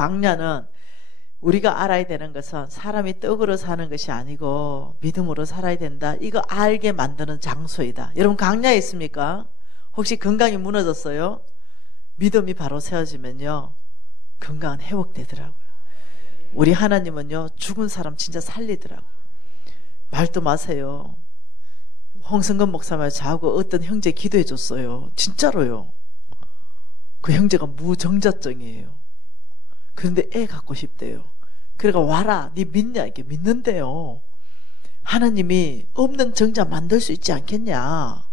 광야는 우리가 알아야 되는 것은 사람이 떡으로 사는 것이 아니고 믿음으로 살아야 된다. 이거 알게 만드는 장소이다. 여러분 광야에 있습니까? 혹시 건강이 무너졌어요? 믿음이 바로 세워지면요 건강은 회복되더라고요. 우리 하나님은요 죽은 사람 진짜 살리더라고요. 말도 마세요. 홍성근 목사님 저하고 어떤 형제 기도해 줬어요. 진짜로요. 그 형제가 무정자증이에요. 그런데 애 갖고 싶대요. 그러니까 와라 네 믿냐 이렇게 믿는데요. 하나님이 없는 정자 만들 수 있지 않겠냐.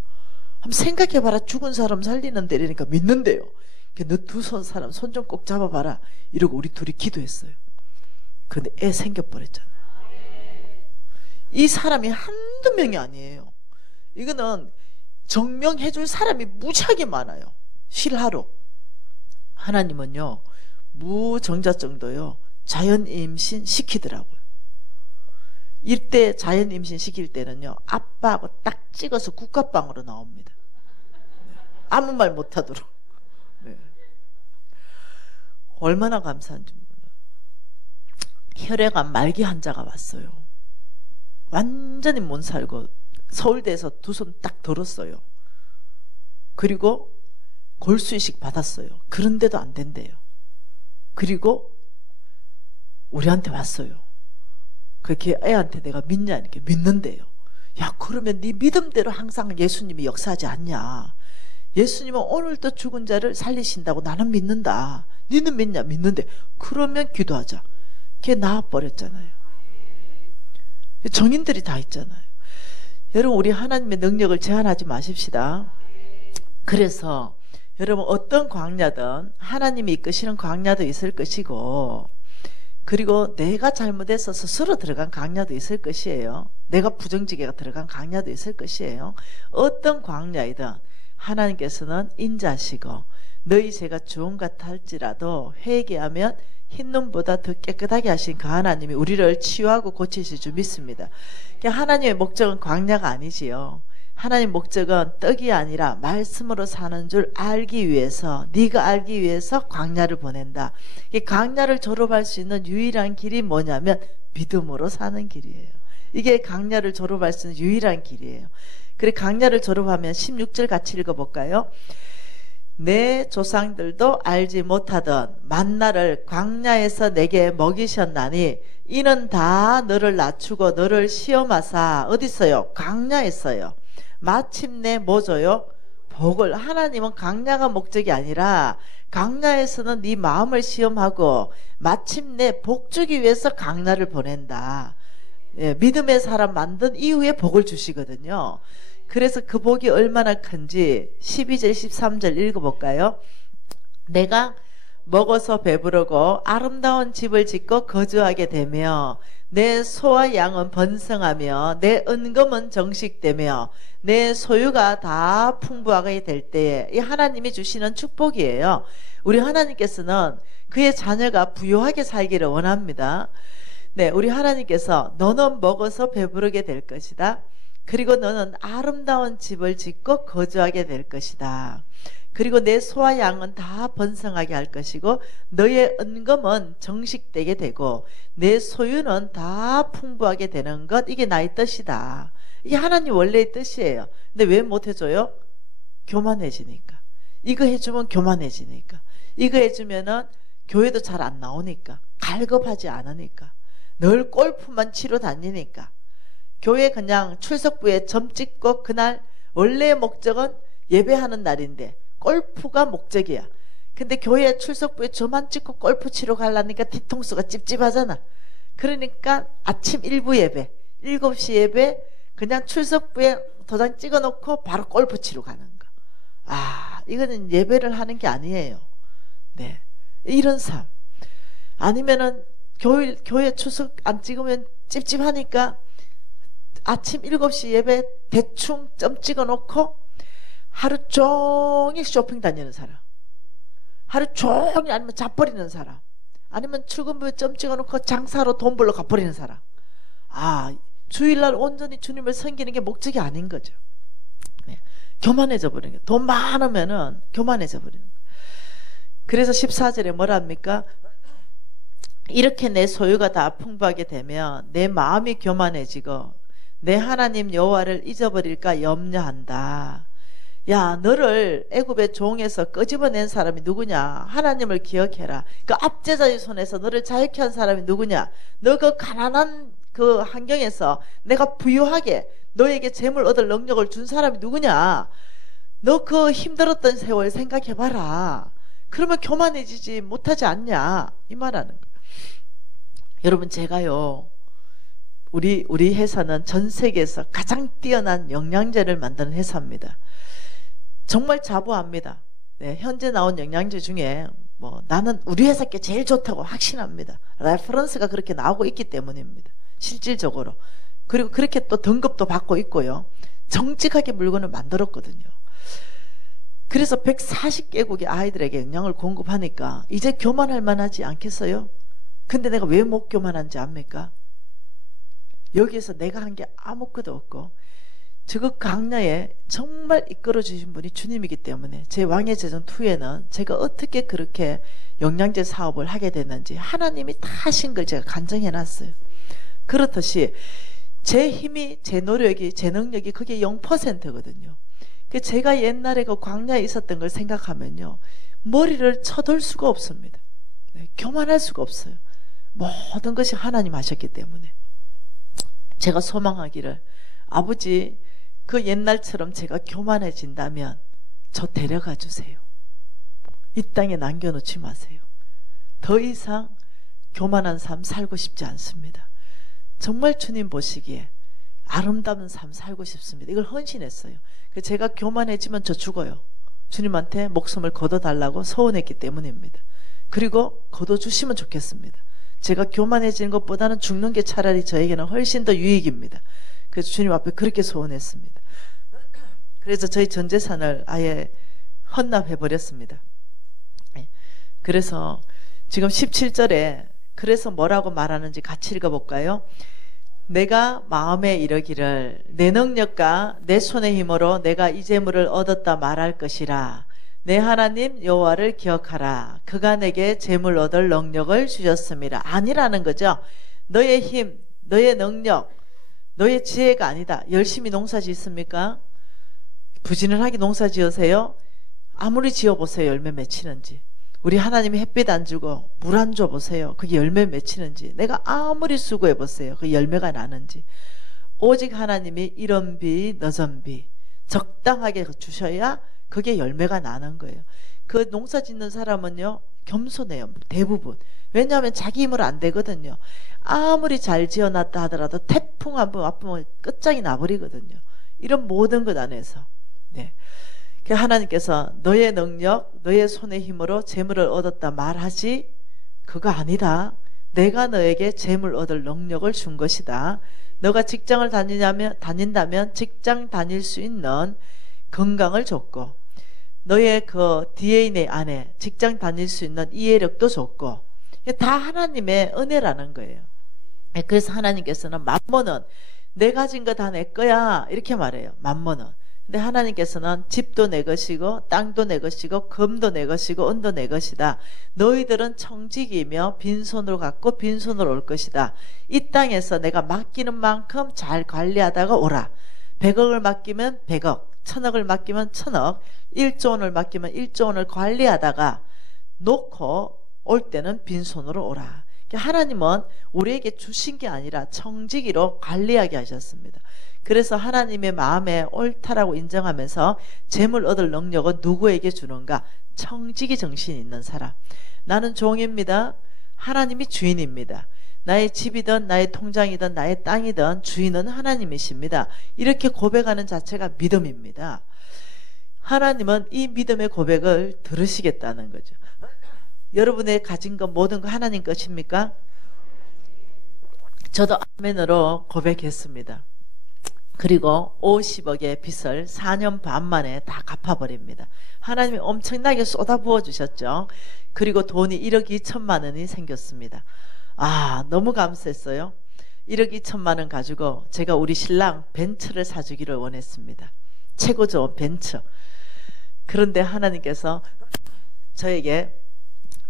한번 생각해봐라. 죽은 사람 살리는데 이러니까 믿는데요. 너 두 손 사람 손 좀 꼭 잡아봐라 이러고 우리 둘이 기도했어요. 근데 애 생겨버렸잖아요. 이 사람이 한두 명이 아니에요. 이거는 증명해줄 사람이 무지하게 많아요. 실화로. 하나님은요 무정자증도요 자연 임신 시키더라고요. 이때 자연 임신 시킬 때는요 아빠하고 딱 찍어서 국가방으로 나옵니다. 아무 말 못하도록. 네. 얼마나 감사한지 몰라요. 혈액암 말기 환자가 왔어요. 완전히 못 살고 서울대에서 두 손 딱 들었어요. 그리고 골수이식 받았어요. 그런데도 안 된대요. 그리고 우리한테 왔어요. 그렇게 애한테 내가 믿냐 이렇게 믿는데요. 야 그러면 네 믿음대로 항상 예수님이 역사하지 않냐. 예수님은 오늘도 죽은 자를 살리신다고 나는 믿는다. 너는 믿냐? 믿는데 그러면 기도하자. 걔 나아버렸잖아요. 정인들이 다 있잖아요. 여러분 우리 하나님의 능력을 제한하지 마십시다. 그래서 여러분 어떤 광야든 하나님이 이끄시는 광야도 있을 것이고 그리고 내가 잘못해서 스스로 들어간 광야도 있을 것이에요. 내가 부정지게가 들어간 광야도 있을 것이에요. 어떤 광야이든 하나님께서는 인자하시고 너희 죄가 주홍 같아 할지라도 회개하면 흰눈보다 더 깨끗하게 하신 그 하나님이 우리를 치유하고 고치실 줄 믿습니다. 하나님의 목적은 광야가 아니지요. 하나님 목적은 떡이 아니라 말씀으로 사는 줄 알기 위해서 네가 알기 위해서 광야를 보낸다. 이 광야를 졸업할 수 있는 유일한 길이 뭐냐면 믿음으로 사는 길이에요. 이게 광야를 졸업할 수 있는 유일한 길이에요. 그래 광야를 졸업하면 16절 같이 읽어볼까요? 내 조상들도 알지 못하던 만나를 광야에서 내게 먹이셨나니 이는 다 너를 낮추고 너를 시험하사 어디 있어요? 광야에 있어요. 마침내 뭐 줘요? 복을. 하나님은 광야가 목적이 아니라 광야에서는 네 마음을 시험하고 마침내 복 주기 위해서 광야를 보낸다. 예, 믿음의 사람 만든 이후에 복을 주시거든요. 그래서 그 복이 얼마나 큰지 12절 13절 읽어볼까요? 내가 먹어서 배부르고 아름다운 집을 짓고 거주하게 되며 내 소와 양은 번성하며 내 은금은 정식되며 내 소유가 다 풍부하게 될 때에 이 하나님이 주시는 축복이에요. 우리 하나님께서는 그의 자녀가 부유하게 살기를 원합니다. 네, 우리 하나님께서 너는 먹어서 배부르게 될 것이다. 그리고 너는 아름다운 집을 짓고 거주하게 될 것이다. 그리고 내 소와 양은 다 번성하게 할 것이고 너의 은금은 정식되게 되고 내 소유는 다 풍부하게 되는 것. 이게 나의 뜻이다. 이게 하나님 원래의 뜻이에요. 근데 왜 못해줘요? 교만해지니까. 이거 해주면 교만해지니까. 이거 해주면은 교회도 잘 안 나오니까. 갈급하지 않으니까. 늘 골프만 치러 다니니까. 교회 그냥 출석부에 점 찍고 그날 원래의 목적은 예배하는 날인데 골프가 목적이야. 근데 교회 출석부에 점만 찍고 골프 치러 가려니까 뒤통수가 찝찝하잖아. 그러니까 아침 1부 예배 7시 예배 그냥 출석부에 도장 찍어놓고 바로 골프 치러 가는 거. 아 이거는 예배를 하는 게 아니에요. 네, 이런 삶. 아니면은 교회 출석 안 찍으면 찝찝하니까 아침 7시 예배 대충 점 찍어놓고 하루 종일 쇼핑 다니는 사람, 하루 종일 아니면 잡버리는 사람, 아니면 출근부에 점 찍어놓고 장사로 돈 벌러 가버리는 사람. 아 주일날 온전히 주님을 섬기는 게 목적이 아닌 거죠. 네. 교만해져 버리는 거예요. 돈 많으면은 교만해져 버리는 거예요. 그래서 14절에 뭐라 합니까? 이렇게 내 소유가 다 풍부하게 되면 내 마음이 교만해지고 내 하나님 여호와를 잊어버릴까 염려한다. 야, 너를 애굽의 종에서 끄집어낸 사람이 누구냐? 하나님을 기억해라. 그 압제자의 손에서 너를 자유케 한 사람이 누구냐? 너 그 가난한 그 환경에서 내가 부유하게 너에게 재물 얻을 능력을 준 사람이 누구냐? 너 그 힘들었던 세월 생각해봐라. 그러면 교만해지지 못하지 않냐? 이 말하는 거예요. 여러분, 제가요, 우리 회사는 전 세계에서 가장 뛰어난 영양제를 만드는 회사입니다. 정말 자부합니다. 네, 현재 나온 영양제 중에 뭐 나는 우리 회사 게 제일 좋다고 확신합니다. 레퍼런스가 그렇게 나오고 있기 때문입니다. 실질적으로. 그리고 그렇게 또 등급도 받고 있고요. 정직하게 물건을 만들었거든요. 그래서 140개국의 아이들에게 영양을 공급하니까 이제 교만할 만하지 않겠어요? 근데 내가 왜 못 교만한지 압니까? 여기에서 내가 한 게 아무것도 없고 저그 강야에 정말 이끌어 주신 분이 주님이기 때문에 제 왕의 제전 2에는 제가 어떻게 그렇게 영양제 사업을 하게 됐는지 하나님이 다 하신 걸 제가 간증해 놨어요. 그렇듯이 제 힘이, 제 노력이, 제 능력이 그게 0%거든요. 제가 옛날에 그 광야에 있었던 걸 생각하면요, 머리를 쳐돌 수가 없습니다. 교만할 수가 없어요. 모든 것이 하나님 하셨기 때문에. 제가 소망하기를, 아버지, 그 옛날처럼 제가 교만해진다면 저 데려가 주세요. 이 땅에 남겨놓지 마세요. 더 이상 교만한 삶 살고 싶지 않습니다. 정말 주님 보시기에 아름다운 삶 살고 싶습니다. 이걸 헌신했어요. 제가 교만해지면 저 죽어요. 주님한테 목숨을 거둬달라고 서원했기 때문입니다. 그리고 거둬주시면 좋겠습니다. 제가 교만해지는 것보다는 죽는 게 차라리 저에게는 훨씬 더 유익입니다. 그래서 주님 앞에 그렇게 소원했습니다. 그래서 저희 전 재산을 아예 헌납해버렸습니다. 그래서 지금 17절에 그래서 뭐라고 말하는지 같이 읽어볼까요? 내가 마음에 이르기를 내 능력과 내 손의 힘으로 내가 이 재물을 얻었다 말할 것이라. 내 하나님 여호와를 기억하라. 그가 내게 재물 얻을 능력을 주셨습니다. 아니라는 거죠. 너의 힘, 너의 능력, 너의 지혜가 아니다. 열심히 농사 짓습니까? 부지런하게 농사 지으세요? 아무리 지어보세요. 열매 맺히는지. 우리 하나님이 햇빛 안 주고 물 안 줘보세요. 그게 열매 맺히는지. 내가 아무리 수고해보세요. 그 열매가 나는지. 오직 하나님이 이런 비 너전 비 적당하게 주셔야 그게 열매가 나는 거예요. 그 농사 짓는 사람은요, 겸손해요. 대부분. 왜냐하면 자기 힘으로 안 되거든요. 아무리 잘 지어놨다 하더라도 태풍 한번 와보면 끝장이 나버리거든요. 이런 모든 것 안에서. 네. 하나님께서 너의 능력, 너의 손의 힘으로 재물을 얻었다 말하지 그거 아니다. 내가 너에게 재물 얻을 능력을 준 것이다. 너가 직장을 다닌다면 직장 다닐 수 있는 건강을 줬고, 너의 그 DNA 안에 직장 다닐 수 있는 이해력도 줬고, 다 하나님의 은혜라는 거예요. 그래서 하나님께서는 만몬은 내 가진 거 다 내 거야 이렇게 말해요. 만몬은. 근데 하나님께서는 집도 내 것이고 땅도 내 것이고 금도 내 것이고 은도 내 것이다. 너희들은 청직이며 빈손으로 갔고 빈손으로 올 것이다. 이 땅에서 내가 맡기는 만큼 잘 관리하다가 오라. 100억을 맡기면 100억, 1000억을 맡기면 1000억, 1조 원을 맡기면 1조 원을 관리하다가 놓고 올 때는 빈손으로 오라. 하나님은 우리에게 주신 게 아니라 청지기로 관리하게 하셨습니다. 그래서 하나님의 마음에 옳다라고 인정하면서 재물 얻을 능력은 누구에게 주는가? 청지기 정신이 있는 사람. 나는 종입니다. 하나님이 주인입니다. 나의 집이든 나의 통장이든 나의 땅이든 주인은 하나님이십니다. 이렇게 고백하는 자체가 믿음입니다. 하나님은 이 믿음의 고백을 들으시겠다는 거죠. 여러분의 가진 것 모든 거 하나님 것입니까? 저도 아멘으로 고백했습니다. 그리고 50억의 빚을 4년 반 만에 다 갚아버립니다. 하나님이 엄청나게 쏟아부어 주셨죠. 그리고 돈이 1억 2천만 원이 생겼습니다. 아, 너무 감사했어요. 1억 2천만 원 가지고 제가 우리 신랑 벤츠를 사주기를 원했습니다. 최고 좋은 벤츠. 그런데 하나님께서 저에게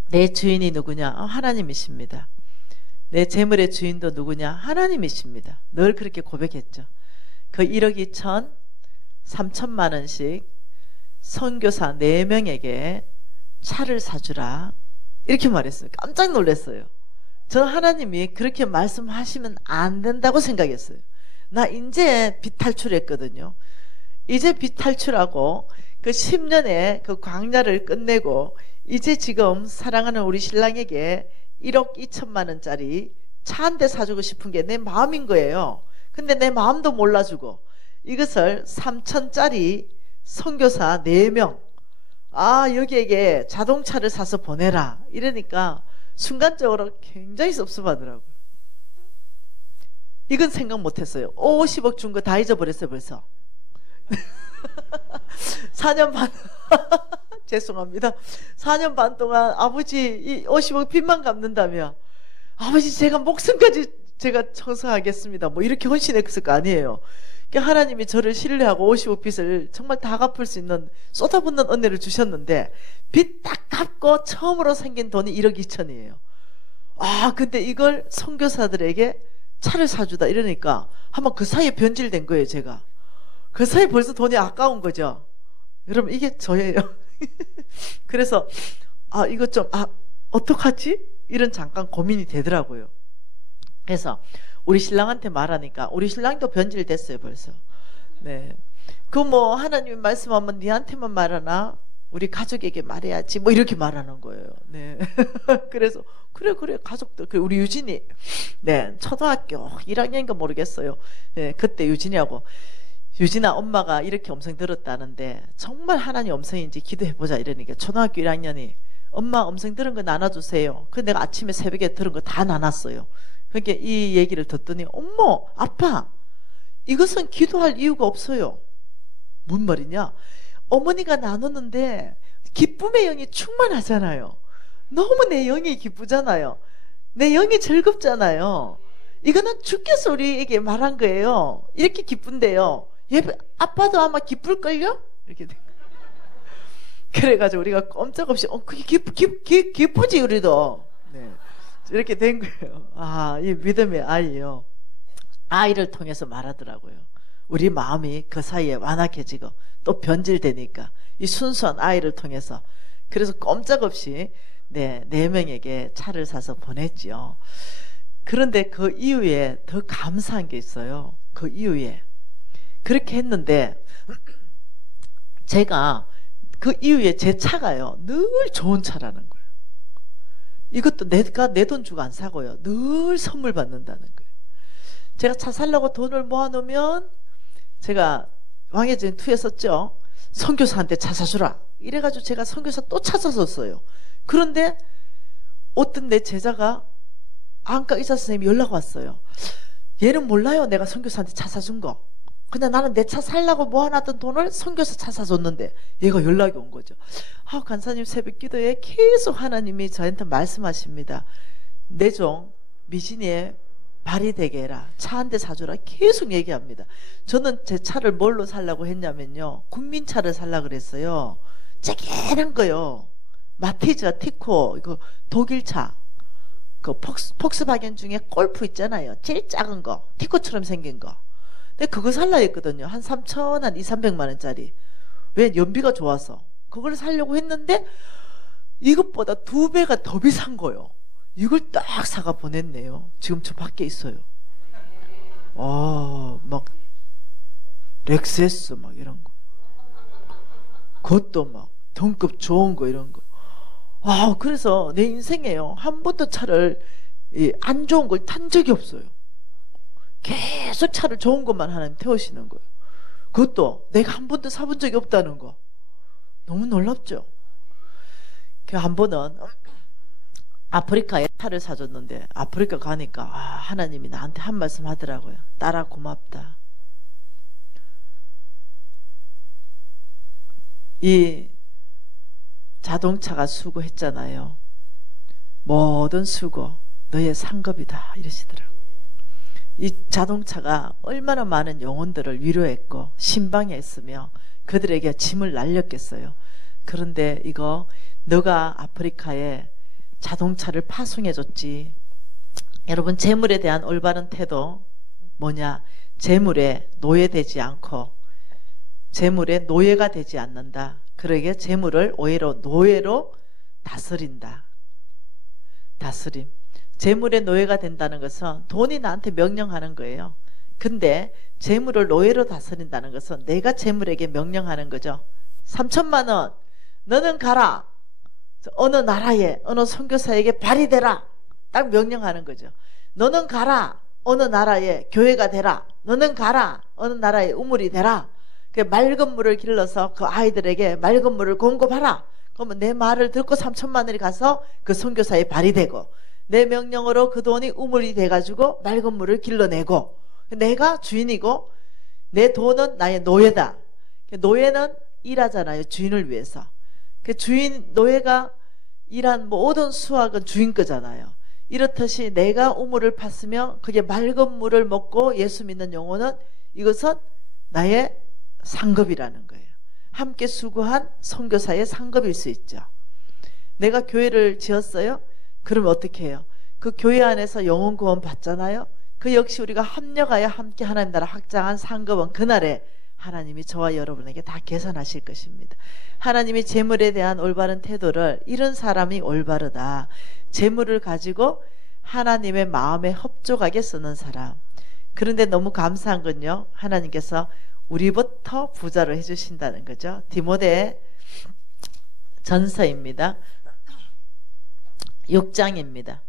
내 주인이 누구냐? 하나님이십니다. 내 재물의 주인도 누구냐? 하나님이십니다. 늘 그렇게 고백했죠. 그 1억 2천 3천만 원씩 선교사 4명에게 차를 사주라 이렇게 말했어요. 깜짝 놀랐어요. 저 하나님이 그렇게 말씀하시면 안 된다고 생각했어요. 나 이제 빚 탈출했거든요. 이제 빚 탈출하고 그 10년의 그 광야를 끝내고 이제 지금 사랑하는 우리 신랑에게 1억 2천만 원짜리 차 한 대 사주고 싶은 게 내 마음인 거예요. 근데 내 마음도 몰라주고 이것을 3천짜리 선교사 4명 여기에게 자동차를 사서 보내라 이러니까 순간적으로 굉장히 섭섭하더라고요. 이건 생각 못했어요. 50억 준 거 다 잊어버렸어요 벌써. 4년 반 죄송합니다. 4년 반 동안 아버지 이 50억 빚만 갚는다며 아버지 제가 목숨까지 제가 청소하겠습니다 뭐 이렇게 헌신했을 거 아니에요. 그러니까 하나님이 저를 신뢰하고 50억 빚을 정말 다 갚을 수 있는 쏟아붓는 은혜를 주셨는데 빚 딱 갚고 처음으로 생긴 돈이 1억 2천이에요. 근데 이걸 선교사들에게 차를 사주다 이러니까 한번 그 사이에 변질된 거예요. 제가 그 사이에 벌써 돈이 아까운 거죠. 여러분 이게 저예요. 그래서 이거 좀 어떡하지? 이런 잠깐 고민이 되더라고요. 그래서 우리 신랑한테 말하니까 우리 신랑도 변질됐어요 벌써. 네. 그 뭐 하나님이 말씀하면 니한테만 말하나? 우리 가족에게 말해야지 뭐 이렇게 말하는 거예요. 네. 그래서 그래 가족들 우리 유진이 네 초등학교 1학년인가 모르겠어요. 네, 그때 유진이하고 유진아 엄마가 이렇게 음성 들었다는데 정말 하나님 음성인지 기도해보자 이러니까 초등학교 1학년이 엄마 음성 들은 거 나눠주세요. 그 내가 아침에 새벽에 들은 거 다 나눴어요. 그러니까 이 얘기를 듣더니 엄마 아빠 이것은 기도할 이유가 없어요. 뭔 말이냐? 어머니가 나눴는데 기쁨의 영이 충만하잖아요. 너무 내 영이 기쁘잖아요. 내 영이 즐겁잖아요. 이거는 주께서 우리에게 말한 거예요. 이렇게 기쁜데요. 아빠도 아마 기쁠걸요? 이렇게 된 거예요. 그래가지고 우리가 꼼짝없이 그게 기쁘지 우리도. 네. 이렇게 된 거예요. 이 믿음의 아이요. 아이를 통해서 말하더라고요. 우리 마음이 그 사이에 완악해지고 또 변질되니까 이 순수한 아이를 통해서 그래서 꼼짝없이 네 명에게 차를 사서 보냈죠. 그런데 그 이후에 더 감사한 게 있어요. 그 이후에 그렇게 했는데 제가 그 이후에 제 차가요 늘 좋은 차라는 거예요. 이것도 내가 내 돈 주고 안 사고요. 늘 선물 받는다는 거예요. 제가 차 살려고 돈을 모아놓으면 제가 왕의 전투에 썼죠. 선교사한테 차 사주라. 이래가지고 제가 선교사 또 찾아섰어요. 그런데 어떤 내 제자가 안과 의사 선생님이 연락 왔어요. 얘는 몰라요. 내가 선교사한테 차 사준 거. 그냥 나는 내 차 살려고 모아놨던 돈을 선교사 차 사줬는데 얘가 연락이 온 거죠. 간사님 새벽 기도에 계속 하나님이 저한테 말씀하십니다. 내 종 미진이의 발이 되게 해라. 차 한 대 사주라. 계속 얘기합니다. 저는 제 차를 뭘로 살려고 했냐면요. 국민차를 살려고 그랬어요. 쨍한 거요. 마티즈, 티코, 이거 독일차. 그 폭스바겐 중에 골프 있잖아요. 제일 작은 거. 티코처럼 생긴 거. 근데 그거 살라 했거든요. 한 3천, 한 2, 300만 원짜리. 왜? 연비가 좋아서. 그걸 살려고 했는데 이것보다 2배가 더 비싼 거요. 이걸 딱 사가 보냈네요. 지금 저 밖에 있어요. 막 렉세스 막 이런 거. 그것도 막 등급 좋은 거 이런 거. 그래서 내 인생에요. 한 번도 차를 안 좋은 걸 탄 적이 없어요. 계속 차를 좋은 것만 하나님 태우시는 거예요. 그것도 내가 한 번도 사본 적이 없다는 거. 너무 놀랍죠? 한 번은 아프리카에 차를 사줬는데 아프리카 가니까 하나님이 나한테 한 말씀 하더라고요. 딸아 고맙다. 이 자동차가 수고했잖아요. 모든 수고 너의 상급이다 이러시더라고요. 이 자동차가 얼마나 많은 영혼들을 위로했고 신방했으며 그들에게 짐을 날렸겠어요. 그런데 이거 너가 아프리카에 자동차를 파송해줬지. 여러분, 재물에 대한 올바른 태도 뭐냐? 재물에 노예되지 않고 재물에 노예가 되지 않는다. 그러게 재물을 오히려 노예로 다스린다. 다스림. 재물의 노예가 된다는 것은 돈이 나한테 명령하는 거예요. 근데 재물을 노예로 다스린다는 것은 내가 재물에게 명령하는 거죠. 3천만 원 너는 가라. 어느 나라에 어느 선교사에게 발휘되라. 딱 명령하는 거죠. 너는 가라. 어느 나라에 교회가 되라. 너는 가라. 어느 나라에 우물이 되라. 그 맑은 물을 길러서 그 아이들에게 맑은 물을 공급하라. 그러면 내 말을 듣고 3천만 원이 가서 그 선교사에 발휘되고 내 명령으로 그 돈이 우물이 돼가지고 맑은 물을 길러내고 내가 주인이고 내 돈은 나의 노예다. 노예는 일하잖아요. 주인을 위해서. 그 주인 노예가 일한 모든 수확은 주인 거잖아요. 이렇듯이 내가 우물을 팠으며 그게 맑은 물을 먹고 예수 믿는 영혼은 이것은 나의 상급이라는 거예요. 함께 수고한 선교사의 상급일 수 있죠. 내가 교회를 지었어요? 그러면 어떻게 해요? 그 교회 안에서 영혼 구원 받잖아요. 그 역시 우리가 합력하여 함께 하나님 나라 확장한 상급은 그날에 하나님이 저와 여러분에게 다 계산하실 것입니다. 하나님이 재물에 대한 올바른 태도를 이런 사람이 올바르다. 재물을 가지고 하나님의 마음에 협족하게 쓰는 사람. 그런데 너무 감사한 건요. 하나님께서 우리부터 부자로 해주신다는 거죠. 디모데 전서입니다. 6장입니다.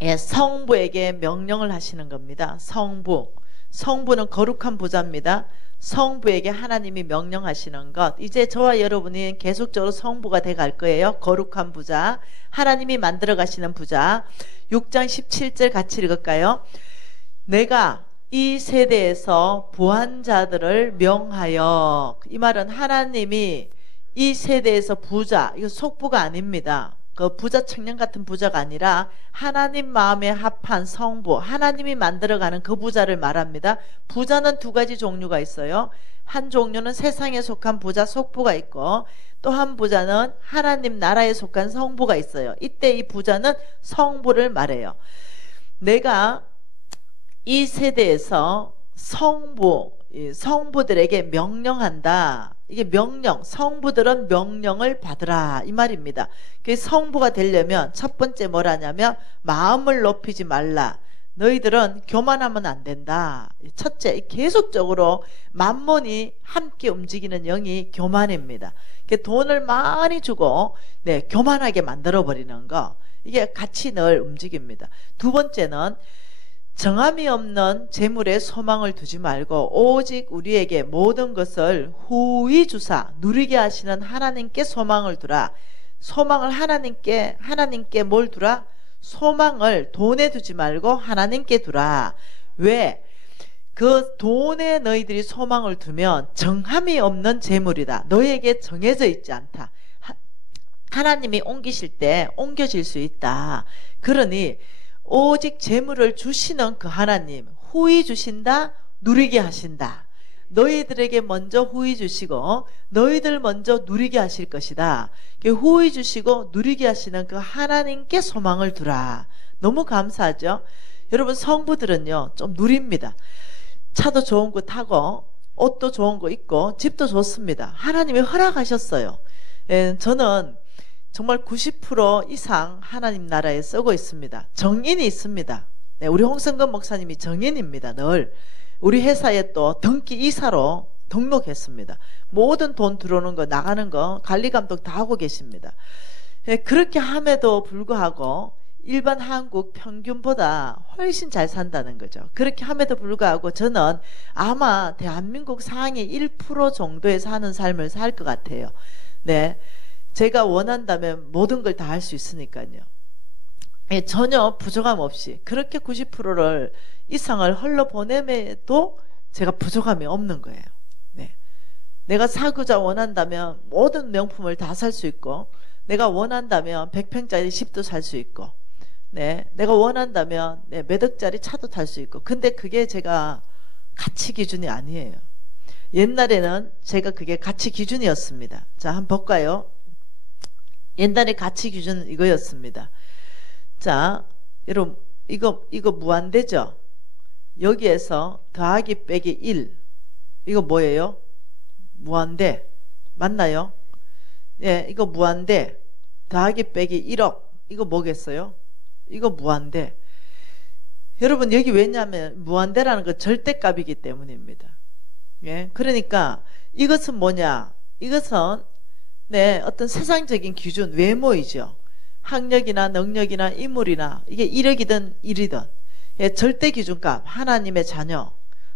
예, 성부에게 명령을 하시는 겁니다. 성부는 거룩한 부자입니다. 성부에게 하나님이 명령하시는 것. 이제 저와 여러분이 계속적으로 성부가 돼 갈 거예요. 거룩한 부자, 하나님이 만들어 가시는 부자. 6장 17절 같이 읽을까요? 내가 이 세대에서 부한 자들을 명하여. 이 말은 하나님이 이 세대에서 부자, 이거 속부가 아닙니다. 그 부자 청년 같은 부자가 아니라 하나님 마음에 합한 성부, 하나님이 만들어가는 그 부자를 말합니다. 부자는 두 가지 종류가 있어요. 한 종류는 세상에 속한 부자, 속부가 있고, 또 한 부자는 하나님 나라에 속한 성부가 있어요. 이때 이 부자는 성부를 말해요. 내가 이 세대에서 성부들에게 명령한다. 이게 명령, 성부들은 명령을 받으라 이 말입니다. 그 성부가 되려면 첫 번째 뭐라냐면 마음을 높이지 말라. 너희들은 교만하면 안 된다. 첫째, 계속적으로 만몬이 함께 움직이는 영이 교만입니다. 돈을 많이 주고 교만하게 만들어버리는 거, 이게 같이 늘 움직입니다. 두 번째는 정함이 없는 재물에 소망을 두지 말고 오직 우리에게 모든 것을 후히 주사 누리게 하시는 하나님께 소망을 두라. 소망을 하나님께 뭘 두라? 소망을 돈에 두지 말고 하나님께 두라. 왜? 그 돈에 너희들이 소망을 두면 정함이 없는 재물이다. 너에게 정해져 있지 않다. 하나님이 옮기실 때 옮겨질 수 있다. 그러니 오직 재물을 주시는 그 하나님, 후히 주신다, 누리게 하신다. 너희들에게 먼저 후히 주시고 너희들 먼저 누리게 하실 것이다. 후히 주시고 누리게 하시는 그 하나님께 소망을 두라. 너무 감사하죠? 여러분, 성부들은요 좀 누립니다. 차도 좋은 거 타고 옷도 좋은 거 입고 집도 좋습니다. 하나님이 허락하셨어요. 저는 정말 90% 이상 하나님 나라에 쓰고 있습니다. 정인이 있습니다. 우리 홍성근 목사님이 정인입니다. 늘 우리 회사에 또 등기 이사로 등록했습니다. 모든 돈 들어오는 거 나가는 거 관리감독 다 하고 계십니다. 그렇게 함에도 불구하고 일반 한국 평균보다 훨씬 잘 산다는 거죠. 그렇게 함에도 불구하고 저는 아마 대한민국 상위 1% 정도에 사는 삶을 살 것 같아요. 네, 제가 원한다면 모든 걸 다 할 수 있으니까요. 전혀 부족함 없이 그렇게 90%를 이상을 흘러보냄에도 제가 부족함이 없는 거예요. 네. 내가 사고자 원한다면 모든 명품을 다 살 수 있고, 내가 원한다면 100평짜리 집도 살 수 있고, 네, 내가 원한다면 몇 억짜리 차도 탈 수 있고. 근데 그게 제가 가치 기준이 아니에요. 옛날에는 제가 그게 가치 기준이었습니다. 자, 한번 볼까요? 옛날에 가치 기준은 이거였습니다. 자, 여러분 이거 무한대죠? 여기에서 더하기 빼기 1 이거 뭐예요? 무한대 맞나요? 예, 이거 무한대 더하기 빼기 1억 이거 뭐겠어요? 이거 무한대. 여러분 여기 왜냐하면 무한대라는 건 절대값이기 때문입니다. 예, 그러니까 이것은 뭐냐? 이것은 네, 어떤 세상적인 기준, 외모이죠. 학력이나 능력이나 인물이나 이게 1억이든 1이든 예, 절대 기준값, 하나님의 자녀.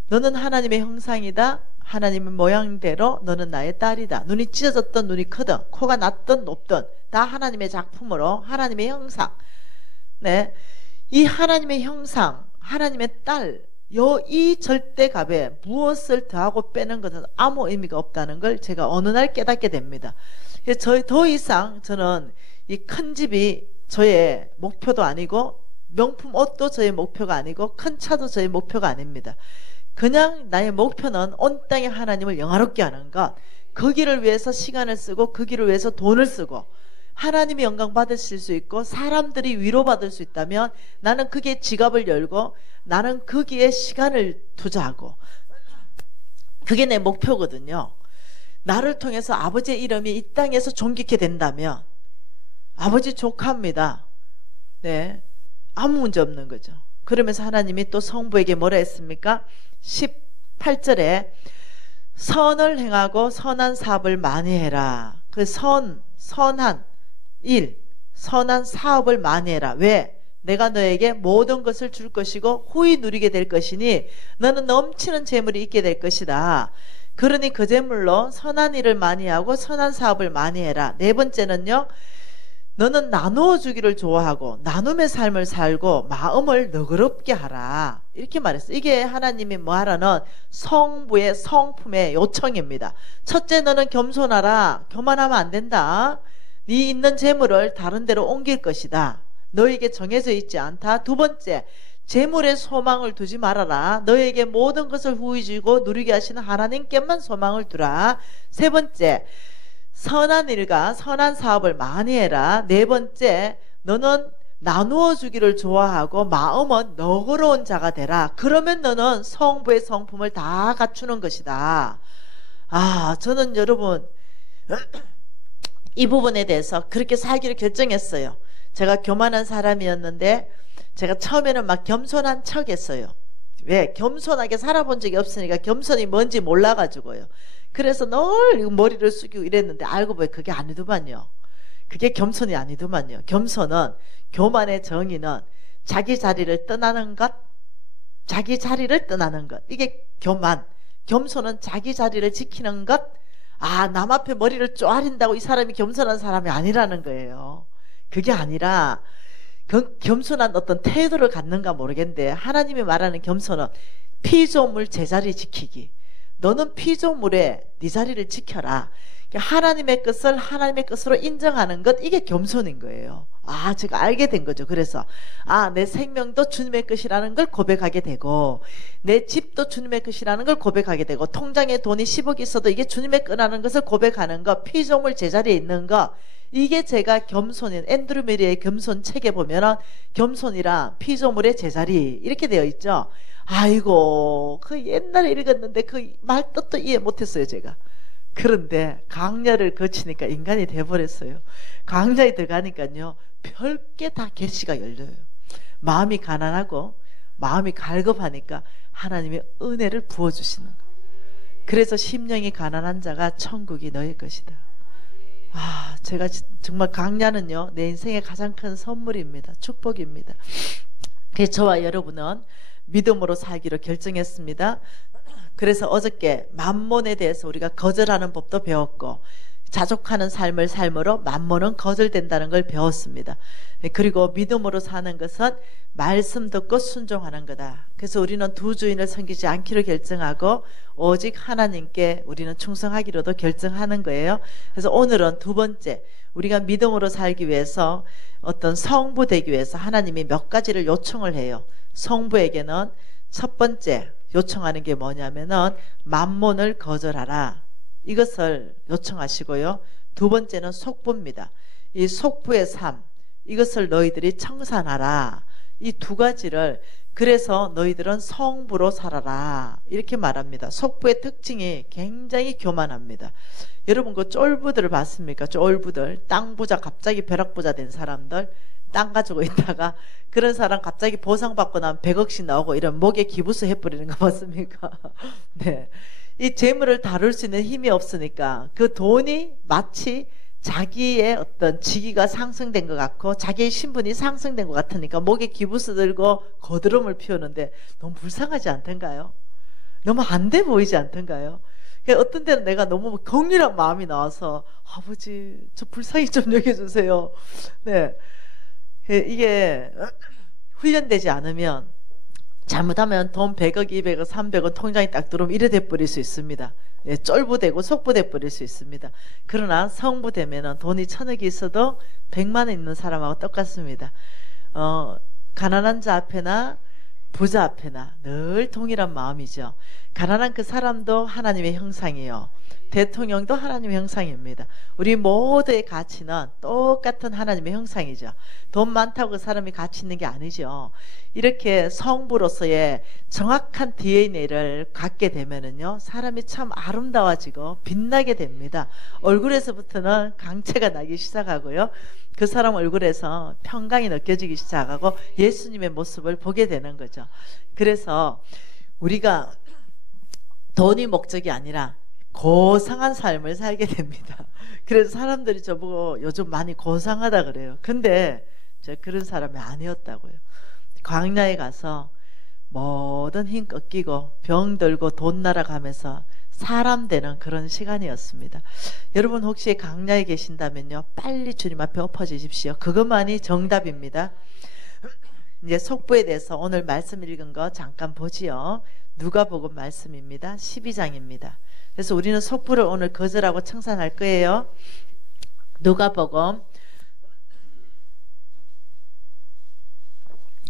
너는 하나님의 형상이다. 하나님의 모양대로 너는 나의 딸이다. 눈이 찢어졌든 눈이 크든 코가 낮든 높든 다 하나님의 작품으로 하나님의 형상. 네, 이 하나님의 형상, 하나님의 딸, 이 절대값에 무엇을 더하고 빼는 것은 아무 의미가 없다는 걸 제가 어느 날 깨닫게 됩니다. 더 이상 저는 이 큰 집이 저의 목표도 아니고 명품 옷도 저의 목표가 아니고 큰 차도 저의 목표가 아닙니다. 그냥 나의 목표는 온 땅의 하나님을 영화롭게 하는 것, 거기를 위해서 시간을 쓰고 거기를 위해서 돈을 쓰고 하나님이 영광 받으실 수 있고 사람들이 위로받을 수 있다면 나는 거기에 지갑을 열고 나는 거기에 시간을 투자하고 그게 내 목표거든요. 나를 통해서 아버지의 이름이 이 땅에서 존귀케 된다면 아버지 족합니다. 네, 아무 문제 없는 거죠. 그러면서 하나님이 또 성부에게 뭐라 했습니까? 18절에 선을 행하고 선한 사업을 많이 해라. 그 선한 일, 선한 사업을 많이 해라. 왜? 내가 너에게 모든 것을 줄 것이고 후히 누리게 될 것이니 너는 넘치는 재물이 있게 될 것이다. 그러니 그 재물로 선한 일을 많이 하고 선한 사업을 많이 해라. 네 번째는요, 너는 나누어 주기를 좋아하고 나눔의 삶을 살고 마음을 너그럽게 하라. 이렇게 말했어요. 이게 하나님이 뭐하라는 성부의 성품의 요청입니다. 첫째, 너는 겸손하라. 교만하면 안 된다. 네 있는 재물을 다른 데로 옮길 것이다. 너에게 정해져 있지 않다. 두 번째, 재물에 소망을 두지 말아라. 너에게 모든 것을 후히 주고 누리게 하시는 하나님께만 소망을 두라. 세 번째, 선한 일과 선한 사업을 많이 해라. 네 번째, 너는 나누어 주기를 좋아하고 마음은 너그러운 자가 되라. 그러면 너는 성부의 성품을 다 갖추는 것이다. 저는 여러분 이 부분에 대해서 그렇게 살기를 결정했어요. 제가 교만한 사람이었는데 제가 처음에는 막 겸손한 척 했어요. 왜? 겸손하게 살아본 적이 없으니까 겸손이 뭔지 몰라가지고요. 그래서 늘 머리를 숙이고 이랬는데 알고 보니 그게 아니더만요. 그게 겸손이 아니더만요. 겸손은, 교만의 정의는 자기 자리를 떠나는 것, 자기 자리를 떠나는 것. 이게 교만. 겸손은 자기 자리를 지키는 것. 남 앞에 머리를 쪼아린다고 이 사람이 겸손한 사람이 아니라는 거예요. 그게 아니라 겸손한 어떤 태도를 갖는가 모르겠는데 하나님이 말하는 겸손은 피조물 제자리 지키기. 너는 피조물에 네 자리를 지켜라. 하나님의 것을 하나님의 것으로 인정하는 것, 이게 겸손인 거예요. 제가 알게 된 거죠. 그래서 내 생명도 주님의 것이라는 걸 고백하게 되고 내 집도 주님의 것이라는 걸 고백하게 되고 통장에 돈이 10억 있어도 이게 주님의 거라는 것을 고백하는 것, 피조물 제자리에 있는 것, 이게 제가 겸손인 앤드루 메리의 겸손 책에 보면은 겸손이라 피조물의 제자리 이렇게 되어 있죠. 아이고, 그 옛날에 읽었는데 그 말 뜻도 이해 못했어요 제가. 그런데 강야를 거치니까 인간이 돼버렸어요. 강야에 들어가니까요 별게 다 계시가 열려요. 마음이 가난하고 마음이 갈급하니까 하나님이 은혜를 부어주시는 거예요. 그래서 심령이 가난한 자가 천국이 너의 것이다. 제가 정말 강야는요 내 인생의 가장 큰 선물입니다. 축복입니다. 그래서 저와 여러분은 믿음으로 살기로 결정했습니다. 그래서 어저께 만몬에 대해서 우리가 거절하는 법도 배웠고 자족하는 삶을 삶으로 만몬은 거절된다는 걸 배웠습니다. 그리고 믿음으로 사는 것은 말씀 듣고 순종하는 거다. 그래서 우리는 두 주인을 섬기지 않기로 결정하고 오직 하나님께 우리는 충성하기로도 결정하는 거예요. 그래서 오늘은 두 번째, 우리가 믿음으로 살기 위해서 어떤 성부 되기 위해서 하나님이 몇 가지를 요청을 해요. 성부에게는 첫 번째 요청하는 게 뭐냐면은 만몬을 거절하라. 이것을 요청하시고요. 두 번째는 속부입니다. 이 속부의 삶, 이것을 너희들이 청산하라. 이 두 가지를 그래서 너희들은 성부로 살아라 이렇게 말합니다. 속부의 특징이 굉장히 교만합니다. 여러분 그 쫄부들을 봤습니까? 쫄부들 땅부자 갑자기 벼락부자 된 사람들 땅 가지고 있다가 그런 사람 갑자기 보상받고 나면 100억씩 나오고 이런 목에 기부수 해버리는 거 봤습니까? 네, 이 재물을 다룰 수 있는 힘이 없으니까 그 돈이 마치 자기의 어떤 직위가 상승된 것 같고 자기의 신분이 상승된 것 같으니까 목에 기부수 들고 거드름을 피우는데 너무 불쌍하지 않던가요? 너무 안 돼 보이지 않던가요? 어떤 때는 내가 너무 격렬한 마음이 나와서 아버지 저 불쌍히 좀 여겨주세요. 네, 이게 훈련되지 않으면 잘못하면 돈 100억, 200억, 300억 통장에 딱 들어오면 이래 돼버릴 수 있습니다. 예, 쫄부되고 속부돼 버릴 수 있습니다. 그러나 성부되면 돈이 1000억이 있어도 100만 원 있는 사람하고 똑같습니다. 가난한 자 앞에나 부자 앞에나 늘 동일한 마음이죠. 가난한 그 사람도 하나님의 형상이에요. 대통령도 하나님의 형상입니다. 우리 모두의 가치는 똑같은 하나님의 형상이죠. 돈 많다고 그 사람이 가치 있는 게 아니죠. 이렇게 성부로서의 정확한 DNA를 갖게 되면은요, 사람이 참 아름다워지고 빛나게 됩니다. 얼굴에서부터는 강체가 나기 시작하고요. 그 사람 얼굴에서 평강이 느껴지기 시작하고 예수님의 모습을 보게 되는 거죠. 그래서 우리가 돈이 목적이 아니라 고상한 삶을 살게 됩니다. 그래서 사람들이 저보고 요즘 많이 고상하다 그래요. 근데 저 그런 사람이 아니었다고요. 광야에 가서 모든 힘 꺾이고 병 들고 돈 날아가면서 사람 되는 그런 시간이었습니다. 여러분 혹시 광야에 계신다면요, 빨리 주님 앞에 엎어지십시오. 그것만이 정답입니다. 이제 속부에 대해서 오늘 말씀 읽은 거 잠깐 보지요. 누가복음 말씀입니다. 12장입니다. 그래서 우리는 속부를 오늘 거절하고 청산할 거예요. 누가복음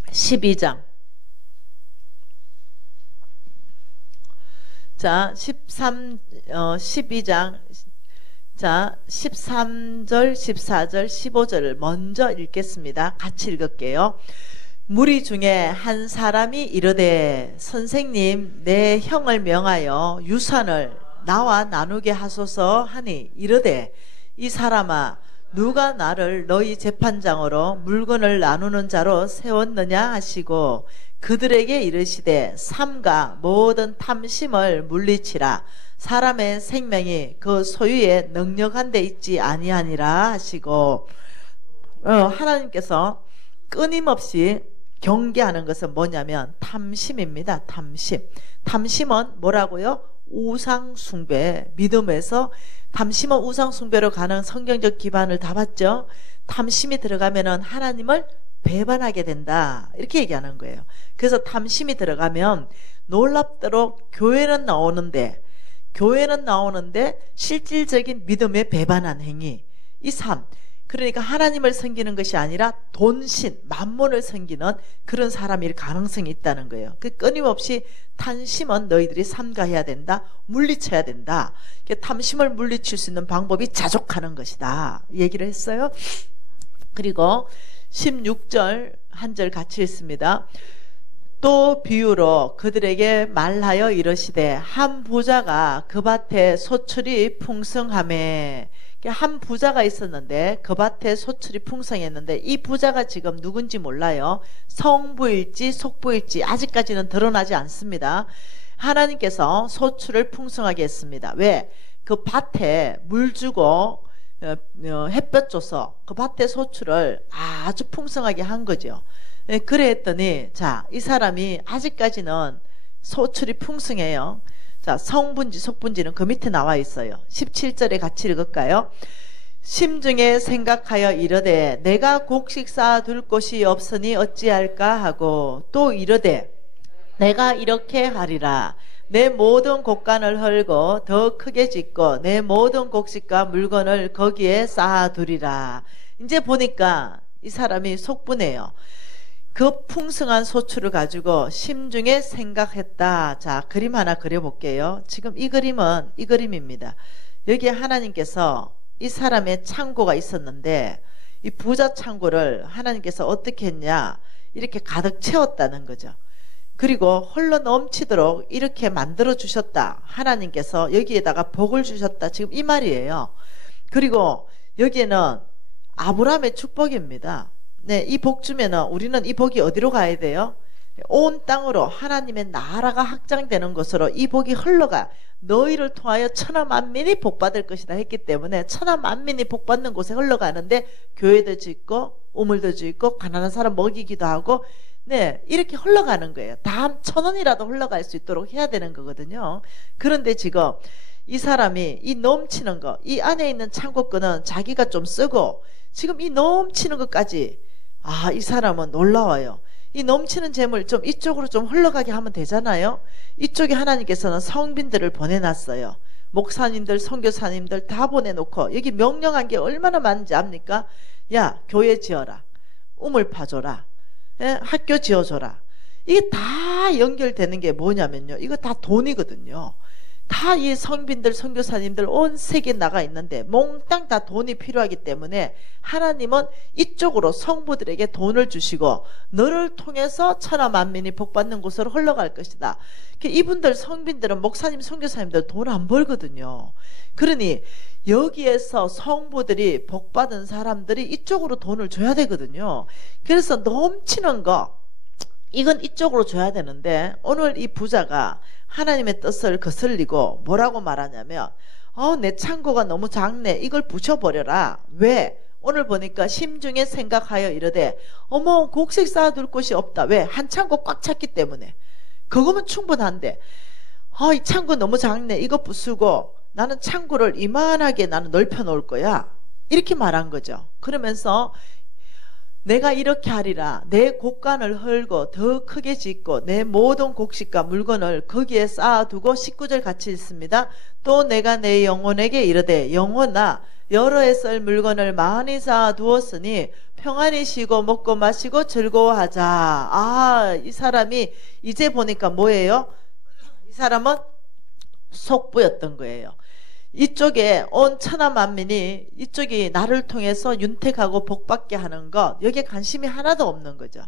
12장. 자, 12장. 자, 13절, 14절, 15절을 먼저 읽겠습니다. 같이 읽을게요. 무리 중에 한 사람이 이르되 선생님 내 형을 명하여 유산을 나와 나누게 하소서 하니 이르되 이 사람아 누가 나를 너희 재판장으로 물건을 나누는 자로 세웠느냐 하시고 그들에게 이르시되 삼가 모든 탐심을 물리치라 사람의 생명이 그 소유에 능력한 데 있지 아니하니라 하시고 하나님께서 끊임없이 경계하는 것은 뭐냐면 탐심입니다. 탐심. 탐심은 뭐라고요? 우상숭배. 믿음에서 탐심은 우상숭배로 가는 성경적 기반을 다 봤죠. 탐심이 들어가면은 하나님을 배반하게 된다 이렇게 얘기하는 거예요. 그래서 탐심이 들어가면 놀랍도록 교회는 나오는데 실질적인 믿음에 배반한 행위, 이 삶, 그러니까 하나님을 섬기는 것이 아니라 돈신, 만몬을 섬기는 그런 사람일 가능성이 있다는 거예요. 그 끊임없이 탐심은 너희들이 삼가해야 된다, 물리쳐야 된다. 탐심을 물리칠 수 있는 방법이 자족하는 것이다 얘기를 했어요. 그리고 16절 한 절 같이 읽습니다. 또 비유로 그들에게 말하여 이르시되 한 부자가 그 밭에 소출이 풍성하매, 한 부자가 있었는데 그 밭에 소출이 풍성했는데 이 부자가 지금 누군지 몰라요. 성부일지 속부일지 아직까지는 드러나지 않습니다. 하나님께서 소출을 풍성하게 했습니다. 왜? 그 밭에 물 주고 햇볕 줘서 그 밭의 소출을 아주 풍성하게 한 거죠. 그래 했더니 자, 이 사람이 아직까지는 소출이 풍성해요. 자, 성분지 속분지는 그 밑에 나와 있어요. 17절에 같이 읽을까요? 심중에 생각하여 이르되 내가 곡식 쌓아둘 곳이 없으니 어찌할까 하고 또 이르되 내가 이렇게 하리라. 내 모든 곡간을 헐고 더 크게 짓고 내 모든 곡식과 물건을 거기에 쌓아두리라. 이제 보니까 이 사람이 속분해요. 그 풍성한 소출을 가지고 심중에 생각했다. 자, 그림 하나 그려볼게요. 지금 이 그림은 이 그림입니다. 여기에 하나님께서 이 사람의 창고가 있었는데 이 부자 창고를 하나님께서 어떻게 했냐, 이렇게 가득 채웠다는 거죠. 그리고 홀로 넘치도록 이렇게 만들어 주셨다. 하나님께서 여기에다가 복을 주셨다. 지금 이 말이에요. 그리고 여기에는 아브라함의 축복입니다. 네, 이 복 주면은 우리는 이 복이 어디로 가야 돼요? 온 땅으로 하나님의 나라가 확장되는 곳으로 이 복이 흘러가 너희를 통하여 천하 만민이 복받을 것이다 했기 때문에 천하 만민이 복받는 곳에 흘러가는데 교회도 짓고 우물도 짓고 가난한 사람 먹이기도 하고, 네, 이렇게 흘러가는 거예요. 단 1,000원이라도 흘러갈 수 있도록 해야 되는 거거든요. 그런데 지금 이 사람이 이 넘치는 거, 이 안에 있는 창고 거는 자기가 좀 쓰고 지금 이 넘치는 것까지, 이 사람은 놀라워요. 이 넘치는 재물 좀 이쪽으로 좀 흘러가게 하면 되잖아요. 이쪽에 하나님께서는 성빈들을 보내놨어요. 목사님들, 선교사님들 다 보내놓고 여기 명령한 게 얼마나 많은지 압니까? 야, 교회 지어라, 우물 파줘라, 학교 지어줘라. 이게 다 연결되는 게 뭐냐면요, 이거 다 돈이거든요. 다 이 성빈들, 선교사님들 온 세계에 나가 있는데 몽땅 다 돈이 필요하기 때문에 하나님은 이쪽으로 성부들에게 돈을 주시고 너를 통해서 천하 만민이 복받는 곳으로 흘러갈 것이다. 이분들 성빈들은 목사님, 선교사님들 돈 안 벌거든요. 그러니 여기에서 성부들이 복받은 사람들이 이쪽으로 돈을 줘야 되거든요. 그래서 넘치는 거, 이건 이쪽으로 줘야 되는데 오늘 이 부자가 하나님의 뜻을 거슬리고 뭐라고 말하냐면, 내 창고가 너무 작네, 이걸 부셔버려라. 왜? 오늘 보니까 심중에 생각하여 이르되 어머, 곡식 쌓아둘 곳이 없다. 왜? 한 창고 꽉 찼기 때문에. 그거면 충분한데 이 창고 너무 작네, 이거 부수고 나는 창고를 이만하게 나는 넓혀 놓을 거야, 이렇게 말한 거죠. 그러면서 내가 이렇게 하리라, 내 곡간을 헐고 더 크게 짓고 내 모든 곡식과 물건을 거기에 쌓아두고 19절 같이 읽습니다. 또 내가 내 영혼에게 이르되 영혼아, 여러 해 쓸 물건을 많이 쌓아두었으니 평안히 쉬고 먹고 마시고 즐거워하자. 이 사람이 이제 보니까 뭐예요? 이 사람은 속부였던 거예요. 이쪽에 온 천하 만민이 이쪽이 나를 통해서 윤택하고 복받게 하는 것, 여기에 관심이 하나도 없는 거죠.